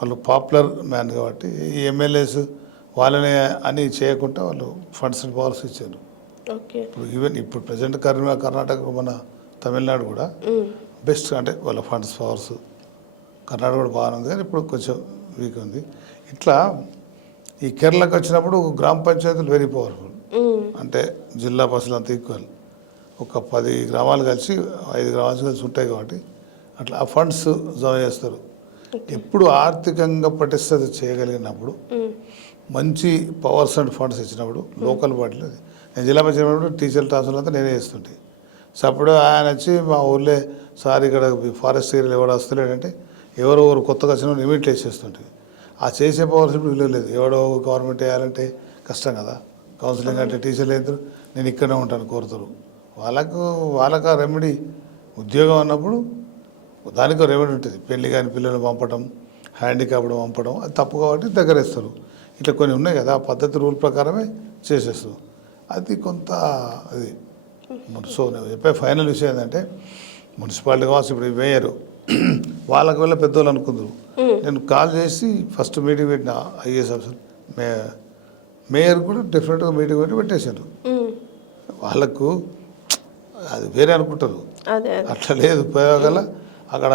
వాళ్ళు పాపులర్ మ్యాన్ కాబట్టి ఈ ఎమ్మెల్యేస్ వాళ్ళని అని చేయకుండా వాళ్ళు ఫండ్స్ అండ్ పవర్స్ ఇచ్చారు. ఇప్పుడు ఈవెన్ ఇప్పుడు ప్రజెంట్ కర్ణాటక మన తమిళనాడు కూడా బెస్ట్, అంటే వాళ్ళ ఫండ్స్ పవర్స్. కర్ణాటక కూడా బాగానే ఉంది కానీ ఇప్పుడు కొంచెం వీక్ ఉంది. ఇట్లా ఈ కేరళకి వచ్చినప్పుడు గ్రామ పంచాయతీలు వెరీ పవర్ఫుల్. అంటే జిల్లా పరిషత్ అంతా ఈక్వల్. ఒక 10 గ్రామాలు కలిసి 5 గ్రామాలు కలిసి ఉంటాయి కాబట్టి అట్లా ఆ ఫండ్స్ జమ చేస్తారు. ఎప్పుడు ఆర్థికంగా పటిష్టత చేయగలిగినప్పుడు, మంచి పవర్స్ అండ్ ఫండ్స్ ఇచ్చినప్పుడు లోకల్ బాడీలో, నేను జిల్లా పంచాయతీ టీచర్ ట్రాన్స్ఫర్ అంతా నేనే చేస్తుంటే, సో అప్పుడు ఆయన వచ్చి మా ఊళ్ళో సార్ ఇక్కడ ఫారెస్ట్ ఏరియాలో ఎవడో వస్తలేడంటే ఎవరో కొత్తగా వచ్చిన ఇమీడియట్ వేసేస్తుంటే, ఆ చేసే పవర్స్ ఇప్పుడు విలువ లేదు. ఎవడో గవర్నమెంట్ వేయాలంటే కష్టం కదా, కౌన్సిలింగ్ అంటే టీచర్లు లేదు, నేను ఇక్కడే ఉంటాను కోరుతారు. వాళ్ళకు ఆ రెమెడీ ఉద్యోగం అన్నప్పుడు దానికి రెమెడీ ఉంటుంది. పెళ్లి కాని పిల్లలు పంపడం, హ్యాండిక్యాప్డ్ పంపడం అది తప్పు కాబట్టి దగ్గరేస్తారు. ఇట్లా కొన్ని ఉన్నాయి కదా, ఆ పద్ధతి రూల్ ప్రకారమే చేసేస్తారు. అది కొంత అది. సో నేను చెప్పే ఫైనల్ విషయం ఏంటంటే, మున్సిపాలిటీ కావచ్చు, ఇప్పుడు మేయరు వాళ్ళకి వెళ్ళి పెద్దోళ్ళు అనుకుందరు. నేను కాల్ చేసి ఫస్ట్ మీటింగ్ పెట్టిన ఐఏఎస్ ఆఫీసర్ మేయర్ కూడా డిఫరెంట్గా మీటింగ్ పెట్టేశారు. వాళ్ళకు అది వేరే అనుకుంటారు, అట్లా లేదు. పోయగల అక్కడ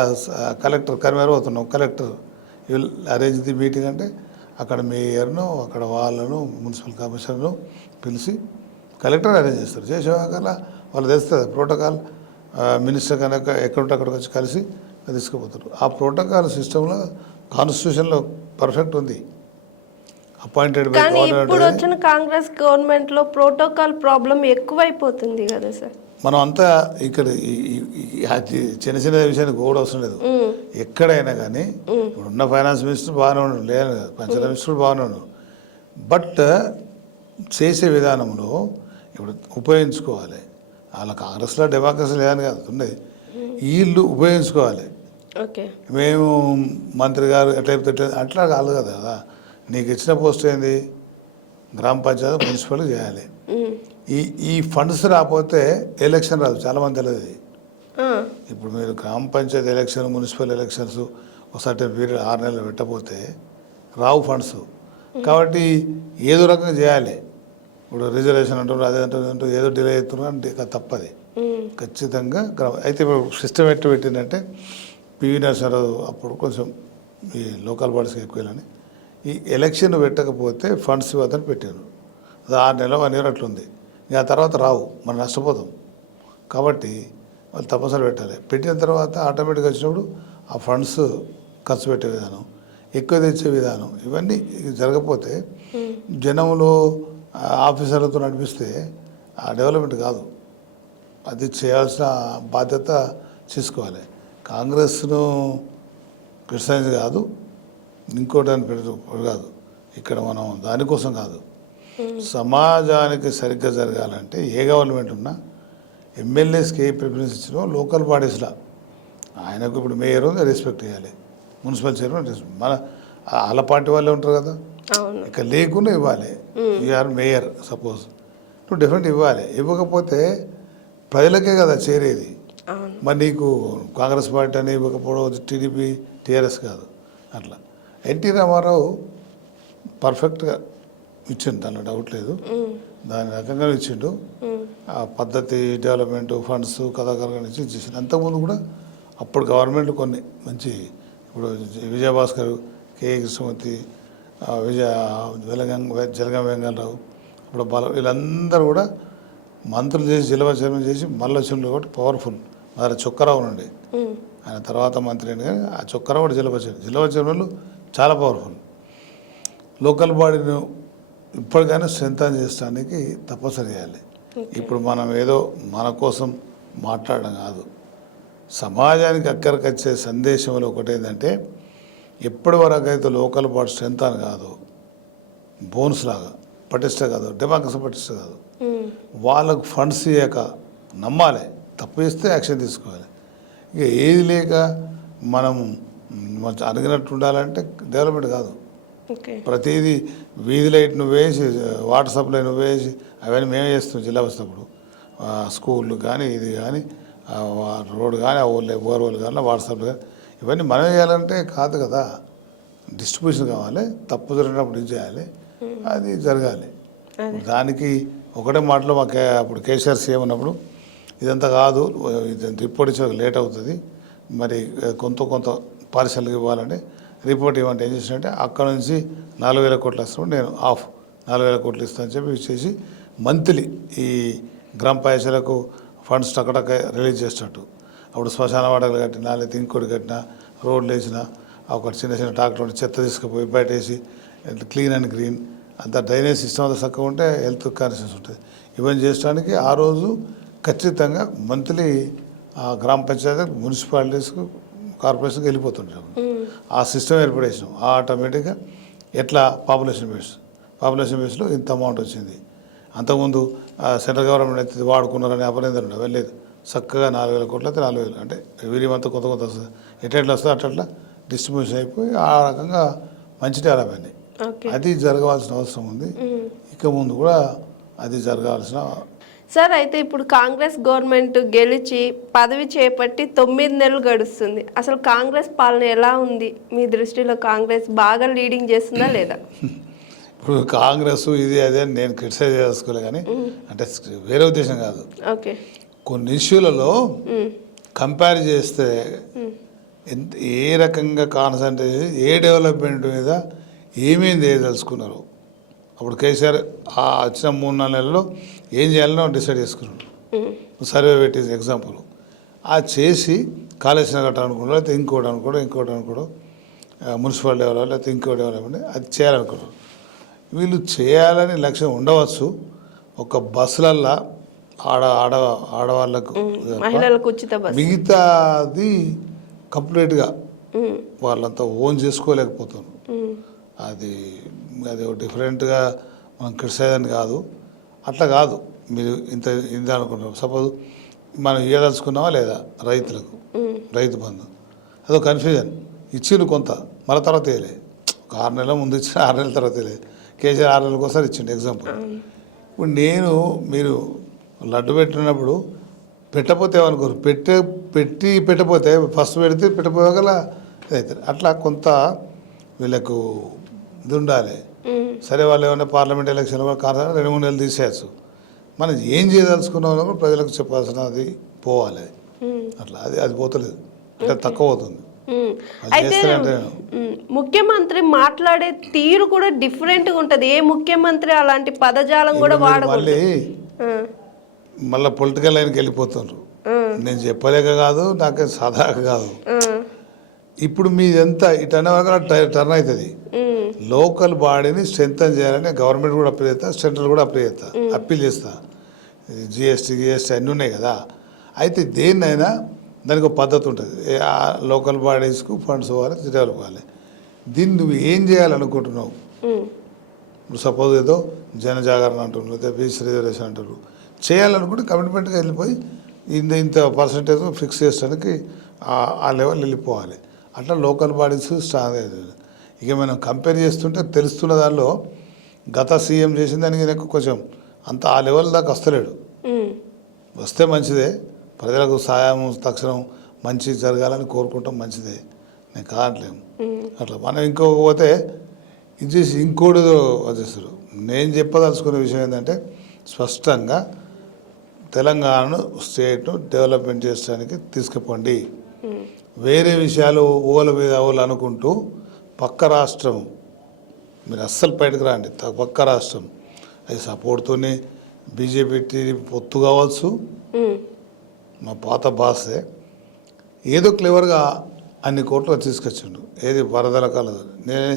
కలెక్టర్ కరిమేర పోతున్నాం, collector will arrange the meeting అంటే అక్కడ మేయర్ను, అక్కడ వాళ్ళను, మున్సిపల్ కమిషనర్ను పిలిచి కలెక్టర్ అరేంజ్ చేస్తారు. చేసేవాళ్ళ వాళ్ళు తెస్తుంది ప్రోటోకాల్. మినిస్టర్ కనుక ఎక్కడుంటే అక్కడికి వచ్చి కలిసి తీసుకుపోతారు. ఆ ప్రోటోకాల్ సిస్టంలో కాన్స్టిట్యూషన్లో పర్ఫెక్ట్ ఉంది. Appointed by government. ఇప్పుడు వచ్చిన కాంగ్రెస్ గవర్నమెంట్లో ప్రోటోకాల్ ప్రాబ్లం ఎక్కువైపోతుంది కదా సార్. మనం అంతా ఇక్కడ చిన్న చిన్న విషయానికి కూడా అవసరం లేదు. ఎక్కడైనా కానీ ఇప్పుడున్న ఫైనాన్స్ మినిస్టర్ బాగానే ఉన్నాడు, లేదు పంచాయతీ మినిస్టర్ బాగానే ఉన్నాడు. బట్ చేసే విధానంలో ఇప్పుడు ఉపయోగించుకోవాలి. వాళ్ళ కాంగ్రెస్లో డెమోక్రసీ లేదని కాదు ఉండేది, వీళ్ళు ఉపయోగించుకోవాలి. మేము మంత్రి గారు ఎట్లా అట్లా కాదు కదా. నీకు ఇచ్చిన పోస్ట్ ఏంది, గ్రామ పంచాయతీ మున్సిపల్ చేయాలి. ఈ ఫండ్స్ రాకపోతే ఎలక్షన్ రాదు, చాలామంది తెలియదు. ఇప్పుడు మీరు గ్రామ పంచాయతీ ఎలక్షన్, మున్సిపల్ ఎలక్షన్స్ ఒక సర్టెన్ పీరియడ్ 6 నెలలు పెట్టకపోతే రావు ఫండ్స్. కాబట్టి ఏదో రకంగా చేయాలి. ఇప్పుడు రిజర్వేషన్ అంటారు, అదే అంటారు, ఏదో డిలే అవుతున్నారు అంటే తప్పది ఖచ్చితంగా. అయితే ఇప్పుడు సిస్టమ్ ఎట్టు పెట్టిందంటే పివి నరసింహారావు అప్పుడు కొంచెం ఈ లోకల్ బాడీస్కి ఎక్కువని ఈ ఎలక్షన్ పెట్టకపోతే ఫండ్స్ ఇవ్వదని పెట్టారు. అది 6 నెలలు 1 ఇయర్ అట్లుంది. ఇంకా ఆ తర్వాత రావు, మనం నష్టపోతాం. కాబట్టి వాళ్ళు తప్పనిసరి పెట్టాలి. పెట్టిన తర్వాత ఆటోమేటిక్గా వచ్చినప్పుడు ఆ ఫండ్స్ ఖర్చు పెట్టే విధానం. ఎక్కువ తెచ్చే విధానం ఇవన్నీ జరగకపోతే జనంలో ఆఫీసర్లతో నడిపిస్తే ఆ డెవలప్మెంట్ కాదు. అది చేయాల్సిన బాధ్యత తీసుకోవాలి. కాంగ్రెస్ను క్రిటిసైజ్ కాదు, ఇంకోటి అని కాదు. ఇక్కడ మనం దానికోసం కాదు, సమాజానికి సరిగ్గా జరగాలంటే ఏ గవర్నమెంట్ ఉన్నా ఎమ్మెల్యేస్కి ఏ ప్రిఫరెన్స్ ఇచ్చినో లోకల్ బాడీస్లో ఆయనకు ఇప్పుడు మేయర్ రెస్పెక్ట్ చేయాలి, మున్సిపల్ చైర్మన్ మన వాళ్ళ పార్టీ వాళ్ళే ఉంటారు కదా, ఇక లేకుండా ఇవ్వాలి. యూఆర్ మేయర్ సపోజ్ నువ్వు డిఫరెంట్ ఇవ్వాలి. ఇవ్వకపోతే ప్రజలకే కదా చేరేది. మరి నీకు కాంగ్రెస్ పార్టీ అని ఇవ్వకపోవడం టీడీపీ టీఆర్ఎస్ కాదు. అట్లా ఎన్టీ రామారావు పర్ఫెక్ట్గా ఇచ్చిండు, దానిలో డౌట్ లేదు. దాని రకంగా ఇచ్చిండు. ఆ పద్ధతి, డెవలప్మెంట్, ఫండ్స్ కథాకరంగా ఇచ్చేసిండు. అంతకుముందు కూడా అప్పుడు గవర్నమెంట్ కొన్ని మంచి, ఇప్పుడు విజయభాస్కర్, కే కృష్ణమూర్తి, జలగం వెంగళరావు, ఇప్పుడు వీళ్ళందరూ కూడా మంత్రులు చేసి జిల్లా చైర్మన్ చేసి మళ్ళీ వచ్చిండు కాబట్టి పవర్ఫుల్. మరి చొక్కరావు నుండి ఆయన తర్వాత మంత్రి అయిన కానీ ఆ చొక్కరావు కూడా జిల్లా చైర్మన్లు చాలా పవర్ఫుల్. లోకల్ బాడీని ఇప్పటికైనా స్ట్రెంథన్ చేయడానికి తప్పనిసరి చేయాలి. ఇప్పుడు మనం ఏదో మన కోసం మాట్లాడడం కాదు, సమాజానికి అక్కడికి వచ్చే సందేశంలో ఒకటి ఏంటంటే ఎప్పటి వరకు అయితే లోకల్ బాడీ స్ట్రెంథన్ కాదు, బోన్స్ లాగా పటిష్ట కాదు, డెమోక్రసీ పటిష్ట కాదు, వాళ్ళకు ఫండ్స్ ఇయ్యక నమ్మాలి, తప్పు చేస్తే యాక్షన్ తీసుకోవాలి. ఇక ఏది లేక మనం అడిగినట్టు ఉండాలంటే డెవలప్మెంట్ కాదు. ప్రతిదీ వీధి లైట్ నువ్వేసి, వాటర్ సప్లై నువ్వేసి, అవన్నీ మేమే చేస్తాం జిల్లా వచ్చినప్పుడు. స్కూళ్ళు కానీ ఇది కానీ రోడ్డు కానీ బోర్వెల్ కానీ వాటర్ సప్లై కానీ ఇవన్నీ మనం చేయాలంటే కాదు కదా, డిస్ట్రిబ్యూషన్ కావాలి. తప్పు జరిగినప్పుడు ఇది చేయాలి, అది జరగాలి. దానికి ఒకటే మాటలో మాకు అప్పుడు కేసీఆర్ సీఎం ఉన్నప్పుడు ఇదంతా కాదు, ఇది రిపోర్ట్ ఇచ్చే లేట్ అవుతుంది, మరి కొంత పారిశ్రమలకు ఇవ్వాలంటే రిపోర్ట్ ఇవ్వండి. ఏం చేసినట్టే అక్కడ నుంచి 4,000 కోట్లు వస్తున్నాడు, నేను 4,000 కోట్లు ఇస్తానని చెప్పి ఇచ్చేసి మంత్లీ ఈ గ్రామ పంచాయతీలకు ఫండ్స్ టక్కటక్క రిలీజ్ చేసినట్టు. అప్పుడు శ్మశాన వాడకలు కట్టినా, లేకపోతే ఇంకోటి కట్టినా, రోడ్లు వేసినా, ఒక చిన్న ట్రాక్టర్ చెత్త తీసుకుపోయి బయట వేసి క్లీన్ అండ్ గ్రీన్ అంత డ్రైనేజ్ సిస్టమ్ అంతా చక్కగా ఉంటే హెల్త్ కాన్షియస్ ఉంటుంది. ఇవన్నీ చేయడానికి ఆ రోజు ఖచ్చితంగా మంత్లీ ఆ గ్రామ పంచాయతీ, మున్సిపాలిటీస్కు, కార్పొరేషన్కి వెళ్ళిపోతుంటాం. ఆ సిస్టమ్ ఏర్పడేసినాం. ఆటోమేటిక్గా ఎట్లా పాపులేషన్ బేస్లో ఇంత అమౌంట్ వచ్చింది. అంతకుముందు సెంట్రల్ గవర్నమెంట్ అయితే వాడుకున్నారని అపరేందరు ఉండే వెళ్ళలేదు. చక్కగా 4,000 కోట్లు అయితే 4,000 అంటే వీరి మంత కొంత వస్తుంది. ఎట్లా వస్తుంది అట్లా డిస్ట్రిబ్యూషన్ అయిపోయి ఆ రకంగా మంచి డెవలప్మెంట్. అది జరగాల్సిన అవసరం ఉంది. ఇక ముందు కూడా అది జరగాల్సిన. సార్, అయితే ఇప్పుడు కాంగ్రెస్ గవర్నమెంట్ గెలిచి పదవి చేపట్టి 9 నెలలు గడుస్తుంది. అసలు కాంగ్రెస్ పాలన ఎలా ఉంది మీ దృష్టిలో? కాంగ్రెస్ బాగా లీడింగ్ చేస్తుందా లేదా? ఇప్పుడు కాంగ్రెస్ ఇది అదే నేను క్రిటిసైజ్ చేసుకోలే, కానీ అంటే వేరే ఉద్దేశం కాదు. ఓకే, కొన్ని ఇష్యూలలో కంపేర్ చేస్తే ఏ రకంగా కాన్సన్ట్రేట్ చేసి ఏ డెవలప్మెంట్ మీద ఏమేమి చేయదలుచుకున్నారు. అప్పుడు కేసీఆర్ ఆ వచ్చిన 3-4 నెలల్లో ఏం చేయాలనో డిసైడ్ చేసుకున్నాడు. సర్వే పెట్టేసి ఎగ్జాంపుల్ ఆ చేసి కాలేజ్ కట్టాలనుకోవడం, లేకపోతే ఇంకోటి అనుకోవడం, మున్సిపల్ డెవలప్, లేకపోతే ఇంకో డెవలప్మెంట్ అది చేయాలనుకున్నారు. వీళ్ళు చేయాలని లక్ష్యం ఉండవచ్చు. ఒక బస్సులల్లో ఆడవాళ్ళకు, మహిళలకు ఉచిత బస్సు, మిగతాది కంప్లీట్గా వాళ్ళంతా ఓన్ చేసుకోలేకపోతున్నారు. అది డిఫరెంట్గా మనం క్రిటిసైజ్ అని కాదు, అట్లా కాదు. మీరు ఇంత అనుకుంటారు. సపోజ్ మనం ఇవ్వదలుచుకున్నావా లేదా రైతులకు, రైతు బంధు, అదో కన్ఫ్యూజన్. ఇచ్చిండు కొంత, మళ్ళీ తర్వాత వేయలే. ఒక 6 నెలల ముందు ఇచ్చిన 6 నెలల తర్వాత వేయలేదు. కేసీఆర్ 6 నెలలకు ఒకసారి ఇచ్చిండు ఎగ్జాంపుల్. ఇప్పుడు మీరు లడ్డు పెట్టినప్పుడు పెట్టపోతే ఏమనుకోరు, పెట్టపోతే ఫస్ట్ పెడితే పెట్టపోగల అవుతారు. అట్లా కొంత వీళ్ళకు ఇది ఉండాలి. సరే, వాళ్ళు ఏమన్నా పార్లమెంట్ ఎలక్షన్ కాదు 2-3 నెలలు తీసేయచ్చు. మనం ఏం చేయదలుచుకున్నామో కూడా ప్రజలకు చెప్పాల్సినది పోవాలి. అట్లా అది పోతలేదు, అంటే తక్కువ అవుతుంది. అయితే ముఖ్యమంత్రి మాట్లాడే తీరు కూడా డిఫరెంట్గా ఉంటుంది. ఏ ముఖ్యమంత్రి అలాంటి పదజాలం కూడా వాడకూడదు. మళ్ళీ పొలిటికల్ లైన్కి వెళ్ళిపోతున్నారు. నేను చెప్పలేక కాదు, నాకే సదాక కాదు. ఇప్పుడు మీదంతా ఇటు అనే వరకు టర్న్ అవుతుంది. లోకల్ బాడీని స్ట్రెంథన్ చేయాలని గవర్నమెంట్ కూడా అప్పీల్ చేస్తా, సెంట్రల్ కూడా అప్పీల్ చేస్తా. జిఎస్టీ అన్నీ ఉన్నాయి కదా. అయితే దేన్నైనా దానికి ఒక పద్ధతి ఉంటుంది. ఆ లోకల్ బాడీస్కు ఫండ్స్ ఇవ్వాలి, డెవలప్ కావాలి. దీన్ని నువ్వు ఏం చేయాలనుకుంటున్నావు? ఇప్పుడు సపోజ్ ఏదో జనజాగరణ అంటారు, లేదా బీసీ రిజర్వేషన్ అంటారు. చేయాలనుకుంటే కమిట్మెంట్గా వెళ్ళిపోయి ఇంత పర్సంటేజ్ ఫిక్స్ చేయడానికి ఆ లెవెల్ వెళ్ళిపోవాలి. అట్లా లోకల్ బాడీస్ స్ట్రాంగ్ అవుతుంది. ఇక మనం కంపేర్ చేస్తుంటే తెలుస్తున్న దానిలో గత సీఎం చేసిన దానికి కొంచెం అంత ఆ లెవెల్ దాకా వస్తలేడు. వస్తే మంచిదే, ప్రజలకు సాయం తక్షణం మంచి జరగాలని కోరుకుంటాం, మంచిదే, నేను కాదట్లేము. అట్లా మనం ఇంకోకపోతే ఇది చేసి ఇంకోటి వచ్చేస్తారు. నేను చెప్పదలుచుకునే విషయం ఏంటంటే స్పష్టంగా తెలంగాణను స్టేట్ను డెవలప్మెంట్ చేయడానికి తీసుకుపోండి. వేరే విషయాలు ఓల మీద ఓలు అనుకుంటూ పక్క రాష్ట్రం మీరు అస్సలు బయటకు రాండి. పక్క రాష్ట్రం అది సపోర్ట్తోనే బీజేపీ టీడీపీ పొత్తు కావచ్చు, మా పాత బాసే ఏదో క్లెవర్గా అన్ని కోట్లు తీసుకొచ్చిండు. ఏది వరదల కాలం నేనే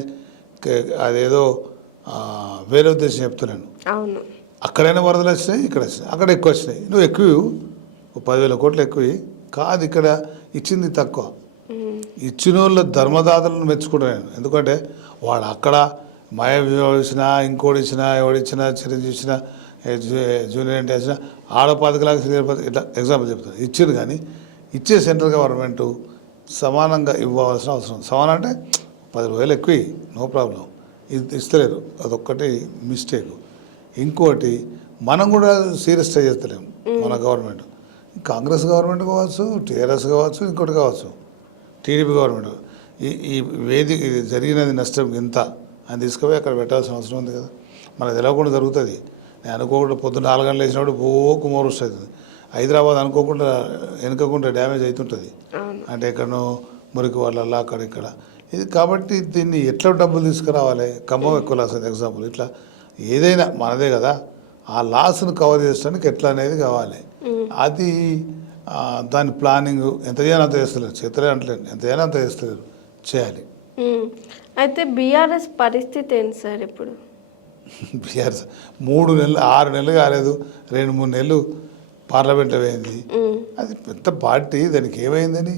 అదేదో వేరే ఉద్దేశం చెప్తున్నాను. అవును, అక్కడైనా వరదలు వచ్చినాయి, ఇక్కడ వచ్చినాయి, అక్కడ ఎక్కువ వచ్చినాయి. నువ్వు ఎక్కువ 10,000 కోట్లు ఎక్కువ కాదు, ఇక్కడ ఇచ్చింది తక్కువ. ఇచ్చిన వాళ్ళ ధర్మదాతలను మెచ్చుకుంటాను. ఎందుకంటే వాడు అక్కడ మాయ ఇచ్చినా, ఇంకోటి ఇచ్చినా, ఎవడిచ్చినా, చిరంజీవి ఇచ్చినా, జూనియర్ ఎన్టీ ఇచ్చినా, ఆడ 10 లాగా సీనియర్ 10 ఇట్లా ఎగ్జాంపుల్ చెప్తాను. ఇచ్చింది కానీ ఇచ్చే సెంట్రల్ గవర్నమెంట్ సమానంగా ఇవ్వాల్సిన అవసరం. సమానం అంటే 10,000 ఎక్కువ, నో ప్రాబ్లం. ఇది ఇస్తలేరు, అదొక్కటి మిస్టేక్. ఇంకోటి మనం కూడా సీరియస్ చేస్తలేము. మన గవర్నమెంట్, కాంగ్రెస్ గవర్నమెంట్ కావచ్చు, టీఆర్ఎస్ కావచ్చు, ఇంకోటి కావచ్చు, టీడీపీ గవర్నమెంట్, ఈ వేదిక ఇది జరిగినది నష్టం ఎంత అని తీసుకుపోయి అక్కడ పెట్టాల్సిన అవసరం ఉంది కదా. మనకు తెలవకుండా జరుగుతుంది. నేను అనుకోకుండా పొద్దున్న 4 గంటలు వేసినప్పుడు కుమోరు వస్తుంది. హైదరాబాద్ అనుకోకుండా వెనుకకుండా డ్యామేజ్ అవుతుంటుంది. అంటే ఎక్కడనో మురికి వాళ్ళ అక్కడ ఇక్కడ ఇది. కాబట్టి దీన్ని ఎట్లా డబ్బులు తీసుకురావాలి? ఖమ్మం ఎక్కువ లాస్ అయింది ఎగ్జాంపుల్. ఇట్లా ఏదైనా మనదే కదా, ఆ లాస్ను కవర్ చేయడానికి ఎట్లా అనేది కావాలి. అది దాని ప్లానింగ్ ఎంత చేయాలి అంత చేస్తలేరు, చేతలే అంటలేదు, ఎంత చేయాలి అంత చేస్తలేరు, చేయాలి. అయితే బీఆర్ఎస్ పరిస్థితి ఏంటి సార్ ఇప్పుడు? బీఆర్ఎస్ 3 నెలలు 6 నెలలు కాలేదు, 2-3 నెలలు పార్లమెంట్లో పోయింది. అది పెద్ద పార్టీ, దానికి ఏమైందని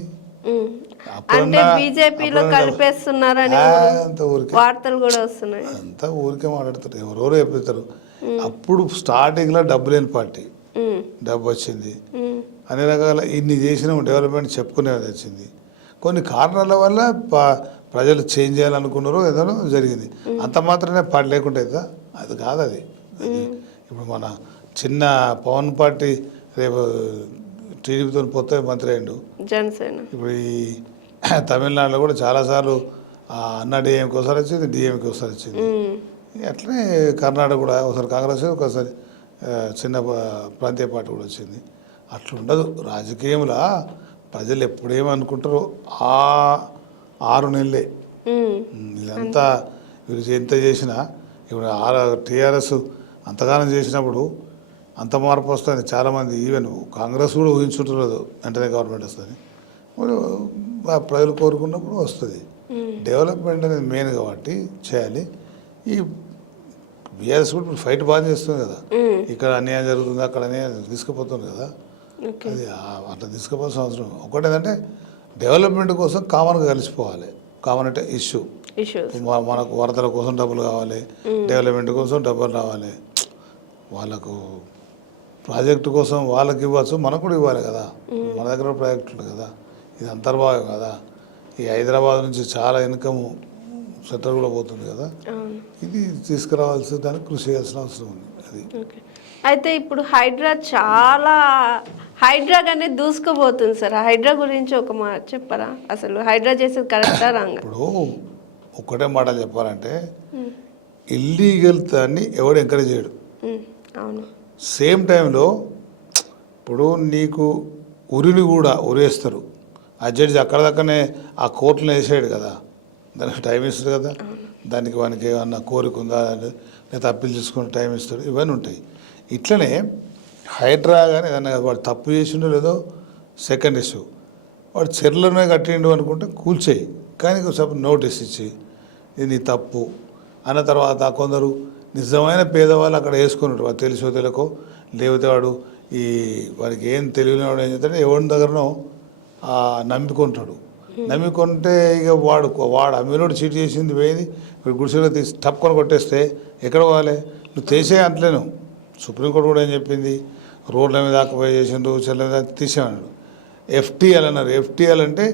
అంటే బీజేపీలో కలిపేస్తున్నారని వార్తలు కూడా వస్తున్నాయి. అంతా ఊరికే మాట్లాడతారు, ఎవరెవరో చెప్తారు. అప్పుడు స్టార్టింగ్లో డబ్బు లేని పార్టీ, డబ్బు వచ్చింది, అన్ని రకాల ఇన్ని చేసిన డెవలప్మెంట్ చెప్పుకునేది వచ్చింది. కొన్ని కారణాల వల్ల ప్రజలు చేంజ్ చేయాలనుకున్నారు, ఏదైనా జరిగింది. అంత మాత్రమే పార్టీ లేకుండా అవుతుందా? అది కాదు. అది ఇప్పుడు మన చిన్న పవన్ పార్టీ రేపు టీడీపీతో పోతే మంత్రి అయ్యిండు, జనసేన. ఇప్పుడు ఈ తమిళనాడులో కూడా చాలాసార్లు అన్న డిఎంకి ఒకసారి వచ్చింది, డిఎంకి ఒకసారి వచ్చింది. అట్లనే కర్ణాటక కూడా ఒకసారి కాంగ్రెస్, ఒకసారి చిన్న ప్రాంతీయ పార్టీ కూడా వచ్చింది. అట్లా ఉండదు రాజకీయంలో. ప్రజలు ఎప్పుడేమనుకుంటారో 6 నెలలే ఇదంతా. వీరు ఎంత చేసినా ఇప్పుడు టీఆర్ఎస్ అంతగానం చేసినప్పుడు అంత మార్పు వస్తుంది. చాలామంది ఈవెన్ కాంగ్రెస్ కూడా ఊహించుంటున్నారు వెంటనే గవర్నమెంట్ వస్తుంది. ప్రజలు కోరుకున్నప్పుడు వస్తుంది. డెవలప్మెంట్ అనేది మెయిన్ కాబట్టి చేయాలి. ఈ బీఆర్ఎస్ కూడా ఫైట్ బాగా చేస్తుంది కదా, ఇక్కడ అన్యాయం జరుగుతుంది, అక్కడ అన్యాయం తీసుకుపోతుంది కదా. అది అట్లా తీసుకుపోవాల్సిన అవసరం. ఒకటి ఏంటంటే డెవలప్మెంట్ కోసం కామన్గా కలిసిపోవాలి. కామన్ అంటే ఇష్యూ, మనకు వరదల కోసం డబ్బులు కావాలి, డెవలప్మెంట్ కోసం డబ్బులు రావాలి. వాళ్ళకు ప్రాజెక్టు కోసం వాళ్ళకి ఇవ్వచ్చు, మనకు కూడా ఇవ్వాలి కదా. మన దగ్గర ప్రాజెక్టులు కదా, ఇది అంతర్భాగం కదా. ఈ హైదరాబాద్ నుంచి చాలా ఇన్కమ్ సెంటర్ కూడా పోతుంది కదా. ఇది తీసుకురావాల్సి దానికి కృషి చేయాల్సిన అవసరం ఉంది. అది అయితే ఇప్పుడు హైడ్రా అనేది దూసుకుపోతుంది సార్. హైడ్రా గురించి ఒక మాట చెప్పరా? అసలు హైడ్రా చేసేది కరెక్టా రాంగా? ఇప్పుడు ఒక్కటే మాట చెప్పాలంటే ఇల్లీగల్ దాన్ని ఎవడు ఎంకరేజ్ చేయడు. అవును. సేమ్ టైంలో ఇప్పుడు నీకు ఉరిని కూడా ఉరేస్తారు. ఆ జడ్జి అక్కడదక్కడనే ఆ కోర్టులో వేసాడు కదా, దానికి టైం ఇస్తాడు కదా. దానికి వానికి ఏమన్నా కోరిక ఉందా లేదా అప్పీల్ చేసుకుని టైం ఇస్తాడు, ఇవన్నీ ఉంటాయి. ఇట్లనే హైడ్రా కానీ ఏదన్నా వాడు తప్పు చేసిండో లేదో సెకండ్ ఇష్యూ. వాడు చెర్లనే కట్టిండు అనుకుంటే కూల్చేయి, కానీ కొంచెం నోటీస్ ఇచ్చి ఇది నీ తప్పు అన్న తర్వాత కొందరు నిజమైన పేదవాళ్ళు అక్కడ వేసుకున్నాడు, వాడు తెలిసో తెలియకో, లేకపోతే వాడు వాడికి ఏం తెలియనివాడు ఏం చేస్తాడు, ఎవరి దగ్గరనో నమ్ముకుంటాడు. నమ్ముకుంటే ఇక వాడు అమ్మినోడు చీట్ చేసింది పోయింది, ఇప్పుడు గుడిసెలో తీసి టప్పుకొని కొట్టేస్తే ఎక్కడ పోవాలి? నువ్వు తీసే అంటలేను. సుప్రీంకోర్టు కూడా ఏం చెప్పింది, రోడ్ల మీద ఆక్యుపై చేసిండు, చెల్ల మీద తీసేమన్నాడు. ఎఫ్టీఎల్ అన్నారు. ఎఫ్టీఎల్ అంటే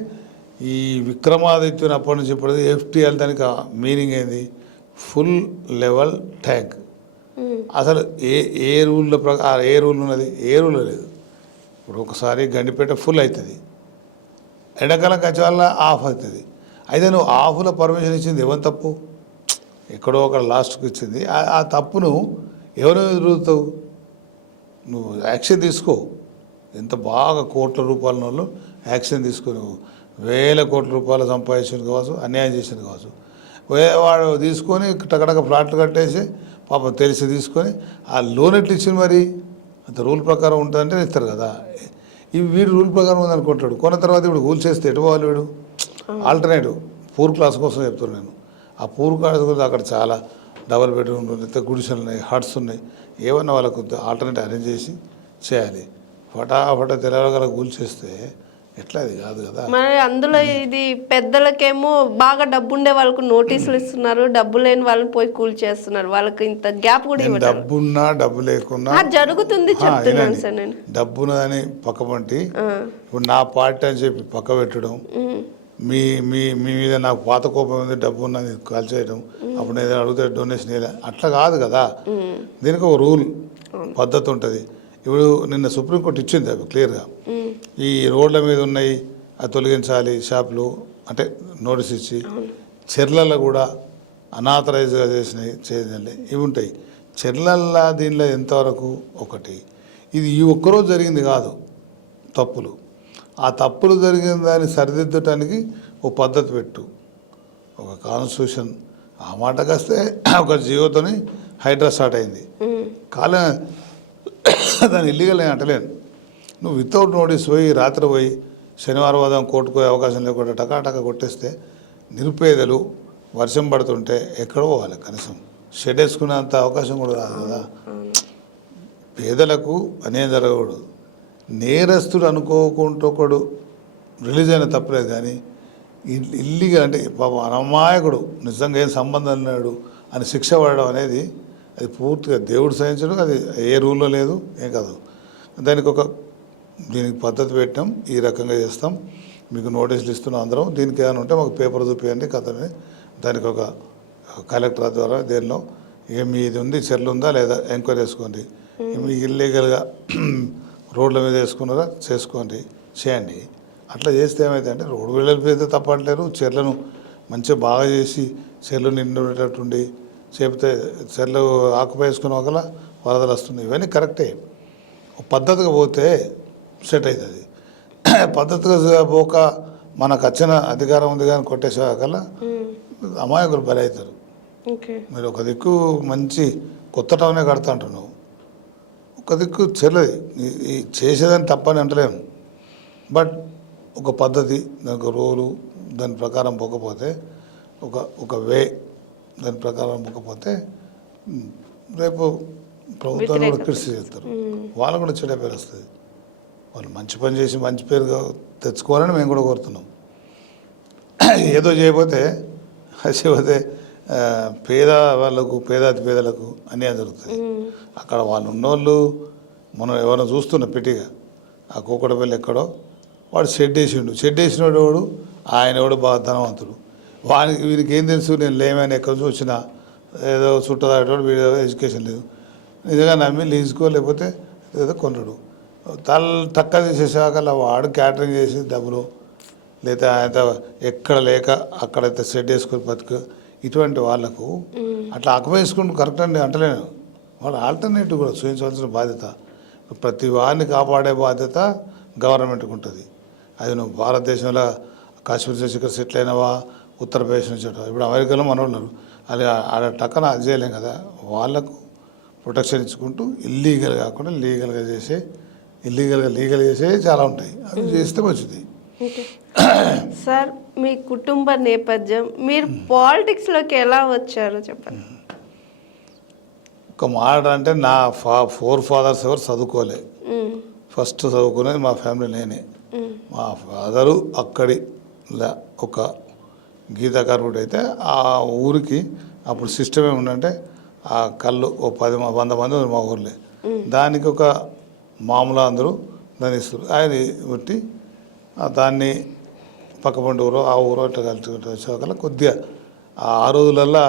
ఈ విక్రమాదిత్యుని అప్పటి నుంచి చెప్పేది ఎఫ్టీఎల్. దానికి మీనింగ్ ఏంది? Full level tank. అసలు ఏ రూల్ ప్రకారం ఏ రూల్ ఉన్నది? ఏ రూల్ లేదు. ఇప్పుడు ఒకసారి గండిపేట ఫుల్ అవుతుంది, ఎండాకాలం కచ్చి వల్ల ఆఫ్ అవుతుంది. అయితే నువ్వు ఆఫ్లో పర్మిషన్ ఇచ్చింది ఎవరి తప్పు? ఎక్కడో ఒక లాస్ట్కి ఇచ్చింది. ఆ తప్పును ఎవరు ఎదురుతావు? నువ్వు యాక్షన్ తీసుకో. ఎంత బాగా కోట్ల రూపాయల వాళ్ళు యాక్షన్ తీసుకో. నువ్వు వేల కోట్ల రూపాయలు సంపాదించింది కావచ్చు, అన్యాయం చేసింది కావచ్చు, వాడు తీసుకొని టకటక ఫ్లాట్లు కట్టేసి పాపం తెలిసి తీసుకొని ఆ లోన్ ఎట్లు ఇచ్చింది మరి? అంత రూల్ ప్రకారం ఉంటుందంటే ఇస్తారు కదా. వీడు రూల్ ప్రకారం ఉందనుకుంటాడు, కొన్న తర్వాత ఇప్పుడు కూల్ చేస్తే ఎటు పోవాలి వీడు? ఆల్టర్నేటివ్ పూర్ క్లాస్ కోసం చెప్తున్నాను నేను. ఆ పూర్ క్లాస్ కోసం అక్కడ చాలా డబల్ బెడ్రూమ్లు ఉన్నాయి, గుడిసెలు ఉన్నాయి, హట్స్ ఉన్నాయి. ఏమన్నా వాళ్ళకు ఆల్టర్నేటివ్ అరేంజ్ చేసి చేయాలి. ఫటాఫట తెలవగల కూల్ చేస్తే ఎట్లా? అది కాదు కదా. మరి అందులో ఇది పెద్దలకేమో బాగా డబ్బు ఉండే వాళ్ళకు నోటీసులు ఇస్తున్నారు, డబ్బు లేని వాళ్ళని పోయి కూల్ చేస్తున్నారు. వాళ్ళకి ఇంత గ్యాప్ కూడా ఇవ్వడం. డబ్బున్నా డబ్బు లేకున్నా జరుగుతుంది చెప్తున్నాను సార్ నేను. డబ్బున్నదని పక్కపంటి ఇప్పుడు నా పార్టీ అని చెప్పి పక్క పెట్టడం, మీ మీ మీ మీద నాకు పాత కోపం ఉంది, డబ్బు ఉన్నది కాల్చేయడం, అప్పుడు ఏదైనా అడిగితే డొనేషన్ వేయాలి, అట్లా కాదు కదా. దీనికి ఒక రూల్ పద్ధతి ఉంటుంది. ఇప్పుడు నిన్న సుప్రీంకోర్టు ఇచ్చింది అవి క్లియర్గా. ఈ రోడ్ల మీద ఉన్నాయి అది తొలగించాలి, షాపులు అంటే నోటీస్ ఇచ్చి. చెర్లల్లో కూడా అనాథరైజ్గా చేసినవి చేయాలి, ఇవి ఉంటాయి. చెర్లల్లో దీనిలో ఎంతవరకు ఒకటి ఇది ఈ ఒక్కరోజు జరిగింది కాదు తప్పులు. ఆ తప్పులు జరిగిన దాన్ని సరిదిద్దటానికి ఒక పద్ధతి పెట్టు, ఒక కాన్స్టిట్యూషన్. ఆ మాటకు వస్తే ఒక జీవోతోని హైడ్రా స్టార్ట్ అయింది. కాలే దాన్ని ఇల్లీగల్ అని అంటలేను. నువ్వు వితౌట్ నోటీస్ పోయి రాత్రి పోయి శనివారం ఉదయం కోర్టుకు అవకాశం లేకుండా టకాటక కొట్టేస్తే నిరుపేదలు వర్షం పడుతుంటే ఎక్కడ పోవాలి? కనీసం షెడ్ వేసుకునేంత అవకాశం కూడా రాదు కదా. పేదలకు అనేది జరగకూడదు. నేరస్తుడు అనుకోకుండా ఒకడు రిలీజ్ అయిన తప్పలేదు, కానీ ఇల్లీగల్ అంటే పాపం అమాయకుడు నిజంగా ఏం సంబంధం లేడు అని శిక్ష పడడం అనేది అది పూర్తిగా దేవుడు సహించడం. అది ఏ రూల్లో లేదు, ఏం కాదు. దీనికి పద్ధతి పెట్టాం, ఈ రకంగా చేస్తాం, మీకు నోటీసులు ఇస్తున్నాం అందరం. దీనికి ఏమైనా ఉంటే మాకు పేపర్ చూపించండి కథని. దానికి ఒక కలెక్టర్ ద్వారా దేనిలో మీది ఉంది, చెర్లు ఉందా లేదా ఎంక్వైరీ చేసుకోండి. మీ ఇల్లీగల్గా రోడ్ల మీద వేసుకున్నారా చేసుకోండి, చేయండి. అట్లా చేస్తే ఏమైతే అంటే రోడ్డు వెళ్ళిపోతే తప్పట్లేరు. చెర్లను మంచిగా బాగా చేసి చెర్లు నిండుండేటట్టుండి చెప్తే చెర్లు ఆకుపై వేసుకున్న ఒకలా వరదలు వస్తుంది. ఇవన్నీ కరెక్టే. పద్ధతిగా పోతే సెట్ అవుతుంది. పద్ధతిగా పోక మనకు వచ్చిన అధికారం ఉంది కానీ కొట్టేసేకల్లా అమాయకులు బలి అవుతారు. మీరు ఒక దిక్కు మంచి కొత్త టౌనే కడతా అంటున్నావు, ఒక దిక్కు చెల్లది. ఈ చేసేదని తప్పని అంటలేము, బట్ ఒక పద్ధతి, దానికి రూలు, దాని ప్రకారం పోకపోతే ఒక వే దాని ప్రకారం పోకపోతే రేపు ప్రభుత్వాన్ని కూడా క్రిటిసైజ్ చేస్తారు. వాళ్ళు కూడా చెడ్డ పేరు వస్తుంది. వాళ్ళు మంచి పని చేసి మంచి పేరుగా తెచ్చుకోవాలని మేము కూడా కోరుతున్నాం. ఏదో చేయకపోతే పేద వాళ్ళకు, పేదాతి పేదలకు అన్యాయం జరుగుతుంది. అక్కడ వాళ్ళు ఉన్నోళ్ళు మనం ఎవరైనా చూస్తున్నాం పెట్టిగా, ఆ కూకడపల్లి ఎక్కడో వాడు షెడ్ వేసిండు. షెడ్ వేసినోడు వాడు ఆయన వాడు బాగా ధనవంతుడు. వీరికి ఏం తెలుసు నేను లేమని ఎక్కడ చూసినా ఏదో చుట్టదాటోడు, వీడు ఎడ్యుకేషన్ లేదు, నిజంగా నమ్మి లీజుకో లేకపోతే ఏదో కొన్నాడు. తక్క తీసేసాక వాడు క్యాటరింగ్ చేసి డబ్బులు, లేదా ఆయన ఎక్కడ లేక అక్కడైతే షెడ్ వేసుకొని బతుకు. ఇటువంటి వాళ్ళకు అట్లా ఆక్యుపై చేసుకుంటూ కరెక్ట్ అండి అంటలేను. వాళ్ళు ఆల్టర్నేటివ్ కూడా చూపించవలసిన బాధ్యత, ప్రతి వారిని కాపాడే బాధ్యత గవర్నమెంట్కి ఉంటుంది. అది నువ్వు భారతదేశంలో కాశ్మీర్ నుంచి ఇక్కడ సెటిల్ అయినవా, ఉత్తరప్రదేశ్ నుంచి ఇప్పుడు అమెరికాలో మనోళ్ళు అది ఆడ టక్కన అది చేయలేం కదా. వాళ్ళకు ప్రొటెక్షన్ ఇచ్చుకుంటూ ఇల్లీగల్ కాకుండా లీగల్ చేసే చాలా ఉంటాయి. అవి చేస్తే మంచిది. ఓకే సార్, మీ కుటుంబ నేపథ్యం, మీరు పాలిటిక్స్లోకి ఎలా వచ్చారో చెప్పండి. ఒక మాట అంటే నా 4 ఫాదర్స్ ఎవరు చదువుకోలే. ఫస్ట్ చదువుకునేది మా ఫ్యామిలీ నేనే. మా ఫాదరు అక్కడి ఒక గీతా కార్మికుడు అయితే ఆ ఊరికి అప్పుడు సిస్టమ్ ఏముందంటే ఆ కళ్ళు ఓ 100 మంది ఉన్నారు మా ఊర్లో. దానికి ఒక మామూలు అందరూ దాన్ని ఇస్తారు. ఆయన బట్టి దాన్ని పక్కపంటి ఊరు ఆ ఊరు అట్లా కలిసి వచ్చేవాళ్ళ కొద్దిగా ఆ రోజులల్లో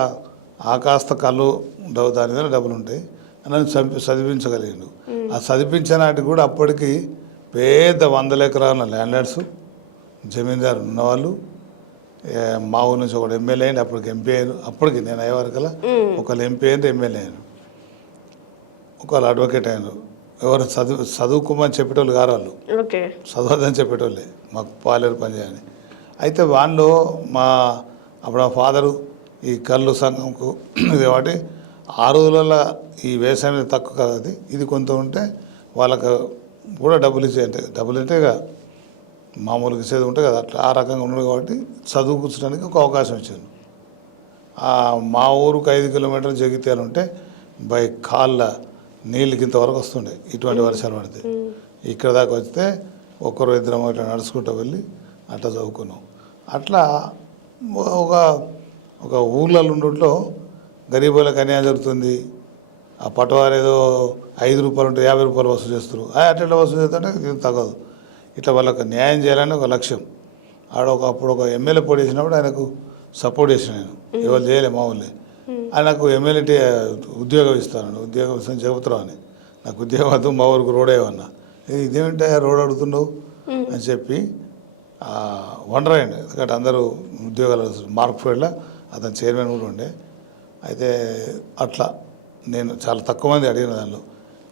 ఆ కాస్త కళ్ళు దాని మీద డబ్బులు ఉంటాయి. నన్ను చదివించగలిగాడు. ఆ చదివించనాటికి కూడా అప్పటికి పెద్ద 100 ఎకరాల ల్యాండ్లార్డ్స్ జమీందారు ఉన్నవాళ్ళు. మా ఊరి నుంచి ఒకడు ఎమ్మెల్యే అయింది, అప్పటికి ఎంపీ అయ్యారు. అప్పటికి నేను అయ్యే వరకల్లా ఒకళ్ళు ఎంపీ అయింది, ఎమ్మెల్యే అయ్యారు, ఒకళ్ళు అడ్వకేట్ అయినారు. ఎవరు చదువుకోమని చెప్పేటోళ్ళు కారు వాళ్ళు, చదవద్దని చెప్పేటోళ్ళే మాకు పాలేరు పని చేయని. అయితే వాళ్ళు అప్పుడు ఆ ఫాదరు ఈ కళ్ళు సంఘంకు ఇది కాబట్టి ఆ రోజులలో ఈ వ్యవసాయం మీద తక్కువ కదా, ఇది కొంత ఉంటే వాళ్ళకు కూడా డబ్బులు ఇచ్చేయంటే డబ్బులు అంటే ఇక మామూలుగా ఇచ్చేది ఉంటుంది కదా, అట్లా ఆ రకంగా ఉండదు. కాబట్టి చదువు కూర్చోడానికి ఒక అవకాశం ఇచ్చాను. మా ఊరుకు 5 కిలోమీటర్లు జగిత్యాలు ఉంటే బై కాళ్ళ నీళ్ళకి ఇంతవరకు వస్తుండే ఇటువంటి వర్షాలు పడితే. ఇక్కడ దాకా వస్తే 1-2 ఇట్లా నడుచుకుంటూ వెళ్ళి అట్లా చదువుకున్నాం. అట్లా ఒక ఊర్లలో ఉండట్లో గరీబులకు అన్యాయం జరుగుతుంది. ఆ పట్టువారు ఏదో 5 రూపాయలు ఉంటే 50 రూపాయలు వసూలు చేస్తారు. అట్లా వసూలు చేస్తుంటే ఇది తగ్గదు. ఇట్లా వాళ్ళకి న్యాయం చేయాలని ఒక లక్ష్యం. అప్పుడు ఒక ఎమ్మెల్యే పోటీ చేసినప్పుడు ఆయనకు సపోర్ట్ చేసిన నేను. ఎవరు చేయలే మా ఊళ్ళే. ఆయనకు ఎమ్మెల్యే ఉద్యోగం ఇస్తాను, ఉద్యోగం ఇస్తాను చెబుతున్నావు అని. నాకు ఉద్యోగం వద్దు, మా ఊరికి రోడ్ ఏమన్నా. ఇదేమిటా రోడ్ అడుగుతున్నావు అని చెప్పి వండర్ అయ్యండి. ఎందుకంటే అందరూ ఉద్యోగాలు మార్క్ఫీల్డ్లో అతను చైర్మన్ కూడా ఉండే. అయితే అట్లా నేను చాలా తక్కువ మంది అడిగిన దానిలో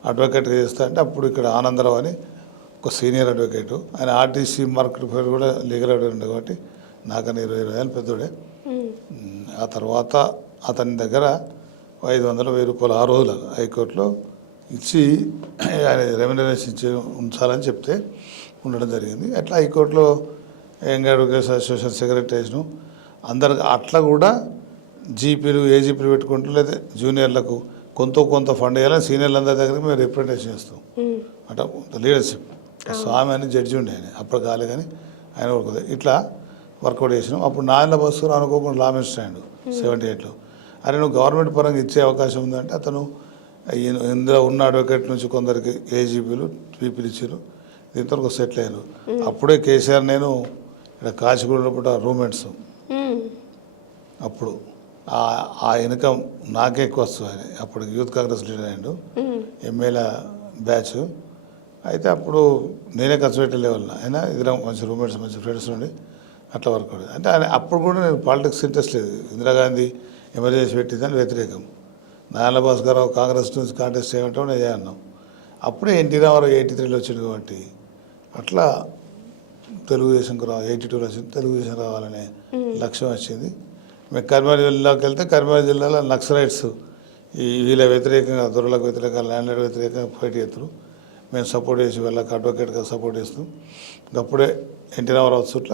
అడ్వకేట్గా చేస్తా అంటే అప్పుడు ఇక్కడ ఆనందరావు అని ఒక సీనియర్ అడ్వకేటు, ఆయన ఆర్టీసీ మార్కెట్ ఫైర్ కూడా లీగల్ అడ్వకేట్ కాబట్టి నాకన్నా 20 ఏళ్ళు పెద్దోడే. ఆ తర్వాత అతని దగ్గర 500-1000 రూపాయలు ఆ రోజులు హైకోర్టులో ఇచ్చి ఆయన రెమ్యునరేషన్ ఇచ్చి ఉంచాలని చెప్తే ఉండడం జరిగింది. అట్లా హైకోర్టులో యంగ్ అడ్వకేట్స్ అసోసియేషన్ సెక్రటరీస్ను అందరికి అట్లా కూడా జీపీలు ఏజీపీలు పెట్టుకుంటూ లేదా జూనియర్లకు కొంత ఫండ్ వేయాలని సీనియర్లందరి దగ్గర మేము రిప్రజెంటేషన్ చేస్తాం. అంటే లీడర్షిప్ స్వామి అని జడ్జి ఉండే ఆయన, అప్పుడు కాలే కానీ ఆయన వర్క్ ఇట్లా వర్కౌట్ చేసినాం. అప్పుడు నాయన బస్సు అనుకోకుండా లా మినిస్టర్ అయ్యాడు 78లో. అరే నువ్వు గవర్నమెంట్ పరంగా ఇచ్చే అవకాశం ఉందంటే అతను ఇందులో ఉన్న అడ్వకేట్ నుంచి కొందరికి ఏజీపీలు పీపీలు ఇచ్చారు. దీంతో సెటిల్ అయ్యారు. అప్పుడే కేసీఆర్ నేను ఇక్కడ కాచిగూడ రూమ్మేట్స్. అప్పుడు ఆ ఇన్కమ్ నాకే ఎక్కువ వస్తుంది. ఆయన అప్పుడు యూత్ కాంగ్రెస్ లీడర్ అయ్యాడు, ఎమ్మెల్యే బ్యాచ్. అయితే అప్పుడు నేనే ఖర్చు పెట్టే లెవెల్ అయినా ఇద్దరం మంచి రూమ్మేట్స్, మంచి ఫ్రెండ్స్ నుండి అట్లా వర్క్ అవుతుంది. అంటే ఆయన అప్పుడు కూడా నేను పాలిటిక్స్ ఇంట్రెస్ట్ లేదు. ఇందిరాగాంధీ ఎమర్జెన్సీ పెట్టిందని వ్యతిరేకం. నారాయణ భాస్కరరావు కాంగ్రెస్ నుంచి కాంటెస్ట్ చేయమంటే నేను చేయన్నాం. అప్పుడే ఎన్టీ రామారావు 83లో వచ్చింది కాబట్టి అట్లా తెలుగుదేశంకు 82లో వచ్చింది. తెలుగుదేశం రావాలనే లక్ష్యం వచ్చింది. మేము కరీంనగర్ జిల్లాకి వెళ్తే కరీంనగర్ జిల్లాలో నక్సలైట్స్ వీళ్ళ వ్యతిరేకంగా, దొరలకు వ్యతిరేకంగా, ల్యాండ్లార్డ్ వ్యతిరేకంగా ఫైట్ చేస్తారు. మేము సపోర్ట్ చేసి వాళ్ళకి అడ్వకేట్గా సపోర్ట్ చేస్తాం. అప్పుడే ఎన్టీ రామారావు చుట్ల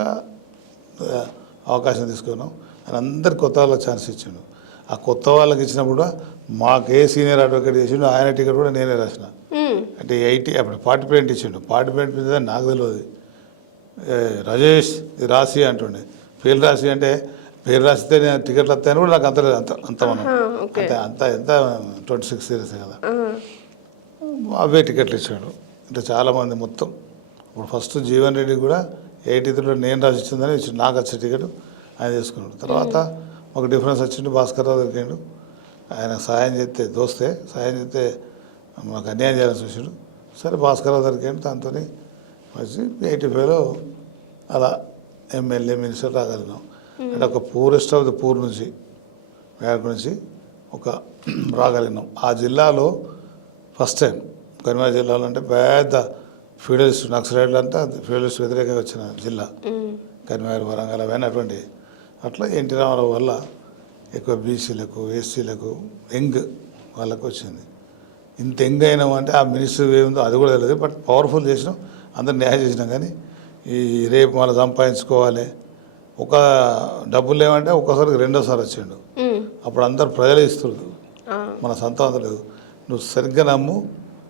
అవకాశం తీసుకున్నాం. ఆయన అందరికి కొత్త వాళ్ళకి ఛాన్స్ ఇచ్చిండు. ఆ కొత్త వాళ్ళకి ఇచ్చినప్పుడు మాకు సీనియర్ అడ్వకేట్ చేసిండు, ఆయన టికెట్ కూడా నేనే రాసిన. అంటే 80 అప్పుడు పార్టిసిపేట్ ఇచ్చిండు. పార్టిసిపేట్ నాకు తెలియదు. రాజేష్ ఇది రాసి అంటుండే, పేరు రాసి అంటే పేరు రాసితే నేను టికెట్లు వస్తాయని కూడా నాకు అంత మనం ఎంత 26 ఇయర్స్ కదా, అవే టికెట్లు ఇచ్చాడు. అంటే చాలామంది మొత్తం ఇప్పుడు ఫస్ట్ జీవన్ రెడ్డి కూడా 83లో నేను రాసి ఇచ్చిందని ఇచ్చిండు. నాకు వచ్చే టికెట్ ఆయన తీసుకున్నాడు. తర్వాత ఒక డిఫరెన్స్ వచ్చిండు, భాస్కర్రావు దొరికాడు. ఆయన సాయం చేస్తే మాకు అన్యాయం చేయాలని చూసాడు. సరే భాస్కర్రావు దొరికాడు, దాంతో వచ్చి 85లో అలా ఎమ్మెల్యే మినిస్టర్ రాగలిగినాం. అంటే ఒక పూరెస్ట్ ఆఫ్ ది పూర్ నుంచి బ్యాక్ నుంచి ఒక రాగలిగినాం. ఆ జిల్లాలో ఫస్ట్ టైం కరీంనగర్ జిల్లాలో అంటే పెద్ద ఫ్యూడలిస్ట్ నక్సలైట్లు అంతా ఫ్యూడలిస్ట్ వ్యతిరేకంగా వచ్చిన జిల్లా కరీంనగర్, వరంగల్ అవన్నీ అటువంటి. అట్లా ఎన్టీ రామారావు వల్ల ఎక్కువ బీసీలకు, ఎస్సీలకు, యంగ్ వాళ్ళకు వచ్చింది. ఇంత యంగ్ అయినాం అంటే ఆ మినిస్టర్ ఏముందో అది కూడా తెలియదు. బట్ పవర్ఫుల్ చేసినాం, అందరు న్యాయం చేసినాం. కానీ ఈ రేపు మళ్ళీ సంపాదించుకోవాలి. ఒక డబ్బులు లేవంటే ఒక్కసారికి రెండోసారి వచ్చిండు. అప్పుడు అందరు ప్రజలు ఇస్తున్నారు, మన సొంతం లేదు. నువ్వు సరిగ్గా నమ్ము,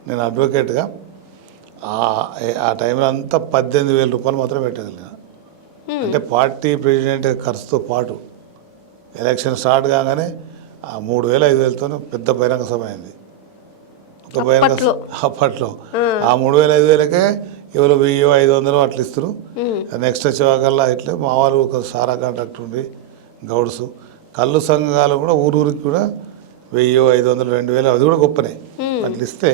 నేను అడ్వకేట్గా ఆ టైంలో అంతా 18,000 రూపాయలు మాత్రం పెట్టగలిగిన. అంటే పార్టీ ప్రెసిడెంట్ ఖర్చుతో పాటు ఎలక్షన్ స్టార్ట్ కాగానే ఆ 3,000-5,000తో పెద్ద బహిరంగ సభ అయింది. ఒక బహిరంగ అప్పట్లో ఆ 3,000-5,000కే ఎవరు 1,000-500 అట్లా ఇస్తారు. నెక్స్ట్ వచ్చేవాకల్లా ఇట్లా మా వాళ్ళు ఒక సారా కాంట్రాక్ట్ ఉండి గౌడ్స్ కళ్ళు సంఘాలు కూడా ఊరికి కూడా 1,000-500 2,000 అది కూడా గొప్పనే అట్లా ఇస్తే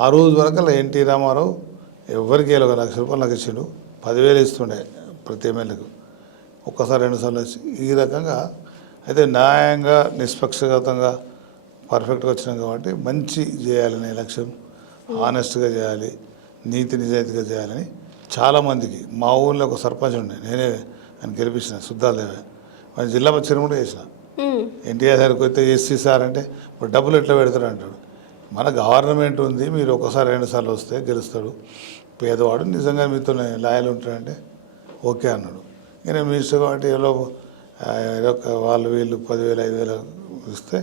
ఆ రోజు వరకు ఎన్టీ రామారావు ఎవరికి ₹1,00,000 నాకు ఇచ్చిండు. 10,000 ఇస్తుండే ప్రతి ఎమ్మెల్యేకు. ఒక్కసారి 2 సార్లు వచ్చి ఈ రకంగా అయితే న్యాయంగా నిష్పక్షపాతంగా పర్ఫెక్ట్గా వచ్చినాం కాబట్టి మంచి చేయాలనే లక్ష్యం, ఆనెస్ట్గా చేయాలి, నీతి నిజాయితీగా చేయాలని చాలామందికి. మా ఊళ్ళో ఒక సర్పంచ్ ఉండే, నేనే ఆయన గెలిపించిన సుద్దాలేవే, ఆయన జిల్లా పచ్చని కూడా చేసిన. ఎన్టీఆర్ సార్కి వస్తే ఎస్సీ సార్ అంటే ఇప్పుడు డబ్బులు ఎట్లా పెడతారు అంటాడు. మన గవర్నమెంట్ ఉంది, మీరు ఒకసారి 2 సార్లు వస్తే గెలుస్తాడు, పేదవాడు నిజంగా మీతో లాయలు ఉంటాడంటే ఓకే అన్నాడు. నేను మినిస్టర్ కాబట్టి ఏదో వాళ్ళు వీళ్ళు 10,000-5,000 ఇస్తే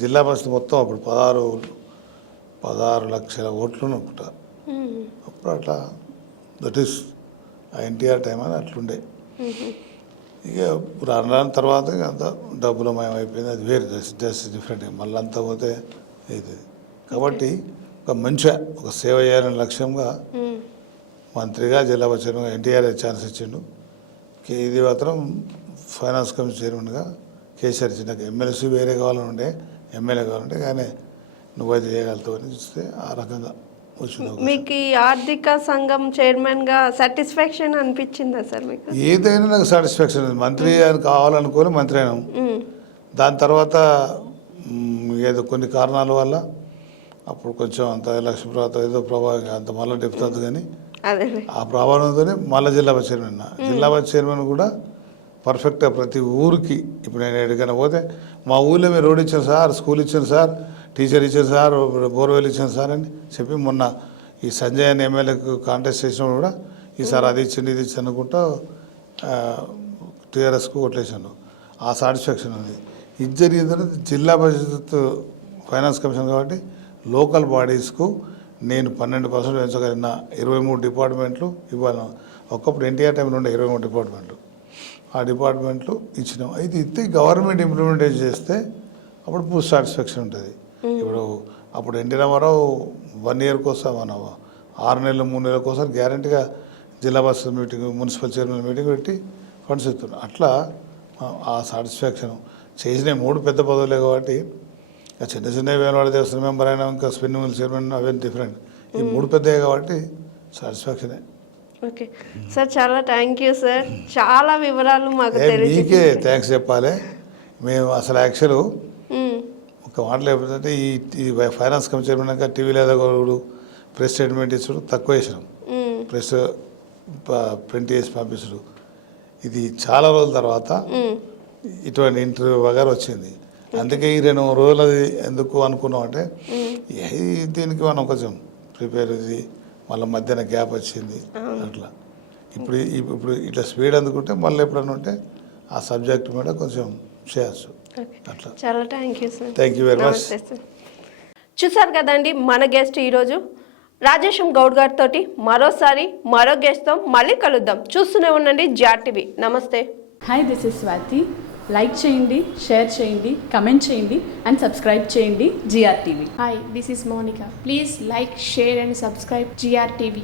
జిల్లా పరిషత్ మొత్తం అప్పుడు 16 లక్షల ఓట్లు అనుకుంటా. అప్పుడు అట్లా దట్ ఈస్ ఎన్టీఆర్ టైం అని అట్లుండే. ఇక రాను తర్వాత అంత డబ్బుల మయం అయిపోయింది, అది వేరే జస్ట్ డిఫరెంట్. మళ్ళీ అంతా పోతే అవుతుంది. కాబట్టి ఒక మంచిగా ఒక సేవ చేయాలనే లక్ష్యంగా మంత్రిగా జిల్లా చైర్మన్గా ఎన్టీఆర్ ఛాన్స్ ఇచ్చిండు. ఇది మాత్రం ఫైనాన్స్ కమిషన్ చైర్మన్గా కేసీఆర్ ఇచ్చిండు. నాకు ఎమ్మెల్సీ వేరే కావాలని ఉండే, ఎమ్మెల్యే కావాలంటే కానీ నువ్వైతే చేయగలుగుతావు అని చూస్తే ఆ రకంగా వచ్చిన. మీకు ఈ ఆర్థిక సంఘం చైర్మన్గా సాటిస్ఫాక్షన్ అనిపించిందా సార్ మీకు? ఏదైనా నాకు సాటిస్ఫాక్షన్. మంత్రి అని కావాలనుకోని మంత్రి అయినాం. దాని తర్వాత ఏదో కొన్ని కారణాల వల్ల అప్పుడు కొంచెం అంత ఎలక్షన్ తర్వాత ఏదో ప్రభావం అంత మళ్ళీ డెప్తుంది. కానీ ఆ ప్రభావంతోనే మళ్ళీ జిల్లా పరిషత్ చైర్మన్. జిల్లా పరిషత్ చైర్మన్ కూడా పర్ఫెక్ట్గా ప్రతి ఊరికి ఇప్పుడు నేను ఎక్కడికైనా పోతే మా ఊళ్ళో మీరు రోడ్ ఇచ్చాను సార్, స్కూల్ ఇచ్చాను సార్, టీచర్ ఇచ్చాను సార్, బోర్వెల్ ఇచ్చాను సార్ అని చెప్పి మొన్న ఈ సంజయ్ అని ఎమ్మెల్యేకు కాంటెస్ట్ చేసినప్పుడు కూడా ఈసారి అది ఇచ్చింది ఇది ఇచ్చి అనుకుంటా టీఆర్ఎస్కు కొట్టేసాను. ఆ సాటిస్ఫాక్షన్ ఉంది. ఇది జరిగిన తర్వాత జిల్లా పరిషత్ ఫైనాన్స్ కమిషన్ కాబట్టి లోకల్ బాడీస్కు నేను 12% పెంచగలిగిన. 23 డిపార్ట్మెంట్లు ఇవ్వాలి. ఒకప్పుడు ఎన్టీఆర్ టైంలో ఉండే 23 డిపార్ట్మెంట్లు. ఆ డిపార్ట్మెంట్లు ఇచ్చినాం. అయితే ఇస్తే గవర్నమెంట్ ఇంప్లిమెంటేషన్ చేస్తే అప్పుడు పూర్తి సాటిస్ఫాక్షన్ ఉంటుంది. ఇప్పుడు అప్పుడు ఎన్టీ రామారావు 1 ఇయర్ కోసం, మన 6 నెలలు 3 నెలల కోసం గ్యారంటీగా జిల్లా పరిషత్ మీటింగ్, మున్సిపల్ చైర్మన్ మీటింగ్ పెట్టి ఫండ్స్ ఇస్తున్నారు. అట్లా ఆ సాటిస్ఫాక్షన్ చేసిన 3 పెద్ద పదవులే కాబట్టి చిన్న చిన్న వేలవాడ దేవస్థానం మెంబర్ అయినా ఇంకా స్పిన్నింగ్ మిల్ చైర్మన్ అవేం డిఫరెంట్. ఈ 3 పెద్దవి కాబట్టి సాటిస్ఫాక్షనే. ఓకే సార్, చాలా థ్యాంక్ యూ సార్. చాలా వివరాలు మాకు మీకే థ్యాంక్స్ చెప్పాలి. మేము అసలు యాక్చువల్ ఒక మాటలు ఎప్పుడంటే ఈ ఫైనాన్స్ కమిషన్ చైర్మన్ టీవీలో ఎదగడు, ప్రెస్ స్టేట్మెంట్ ఇచ్చుడు తక్కువ వేసినాం, ప్రెస్ ప్రింట్ చేసి పంపించడు. ఇది చాలా రోజుల తర్వాత ఇటువంటి ఇంటర్వ్యూ వగైరా వచ్చింది. అందుకే ఈ 2 రోజులు అది ఎందుకు అనుకున్నాం అంటే దీనికి మనం కొంచెం ప్రిపేర్ ఇది, మళ్ళీ మధ్యాహ్న గ్యాప్ వచ్చింది అట్లా. ఇప్పుడు ఇట్లా స్పీడ్ అందుకుంటే మళ్ళీ ఎప్పుడన్నా ఉంటే ఆ సబ్జెక్ట్ మీద కొంచెం చేయొచ్చు అట్లా. చాలా thank you sir. Thank you very much. చూసారు కదండి మన గెస్ట్ ఈరోజు రాజేశం గౌడ్ గారితో. మరోసారి మరో గెస్ట్తో మళ్ళీ కలుద్దాం. చూస్తూనే ఉండండి జిఆర్ టీవీ. నమస్తే. Hi, this is Swathi. Like చేయండి, షేర్ చేయండి, కమెంట్ చేయండి అండ్ సబ్స్క్రైబ్ చేయండి GR TV. Hi, this is Monica. Please like, share and subscribe GR TV.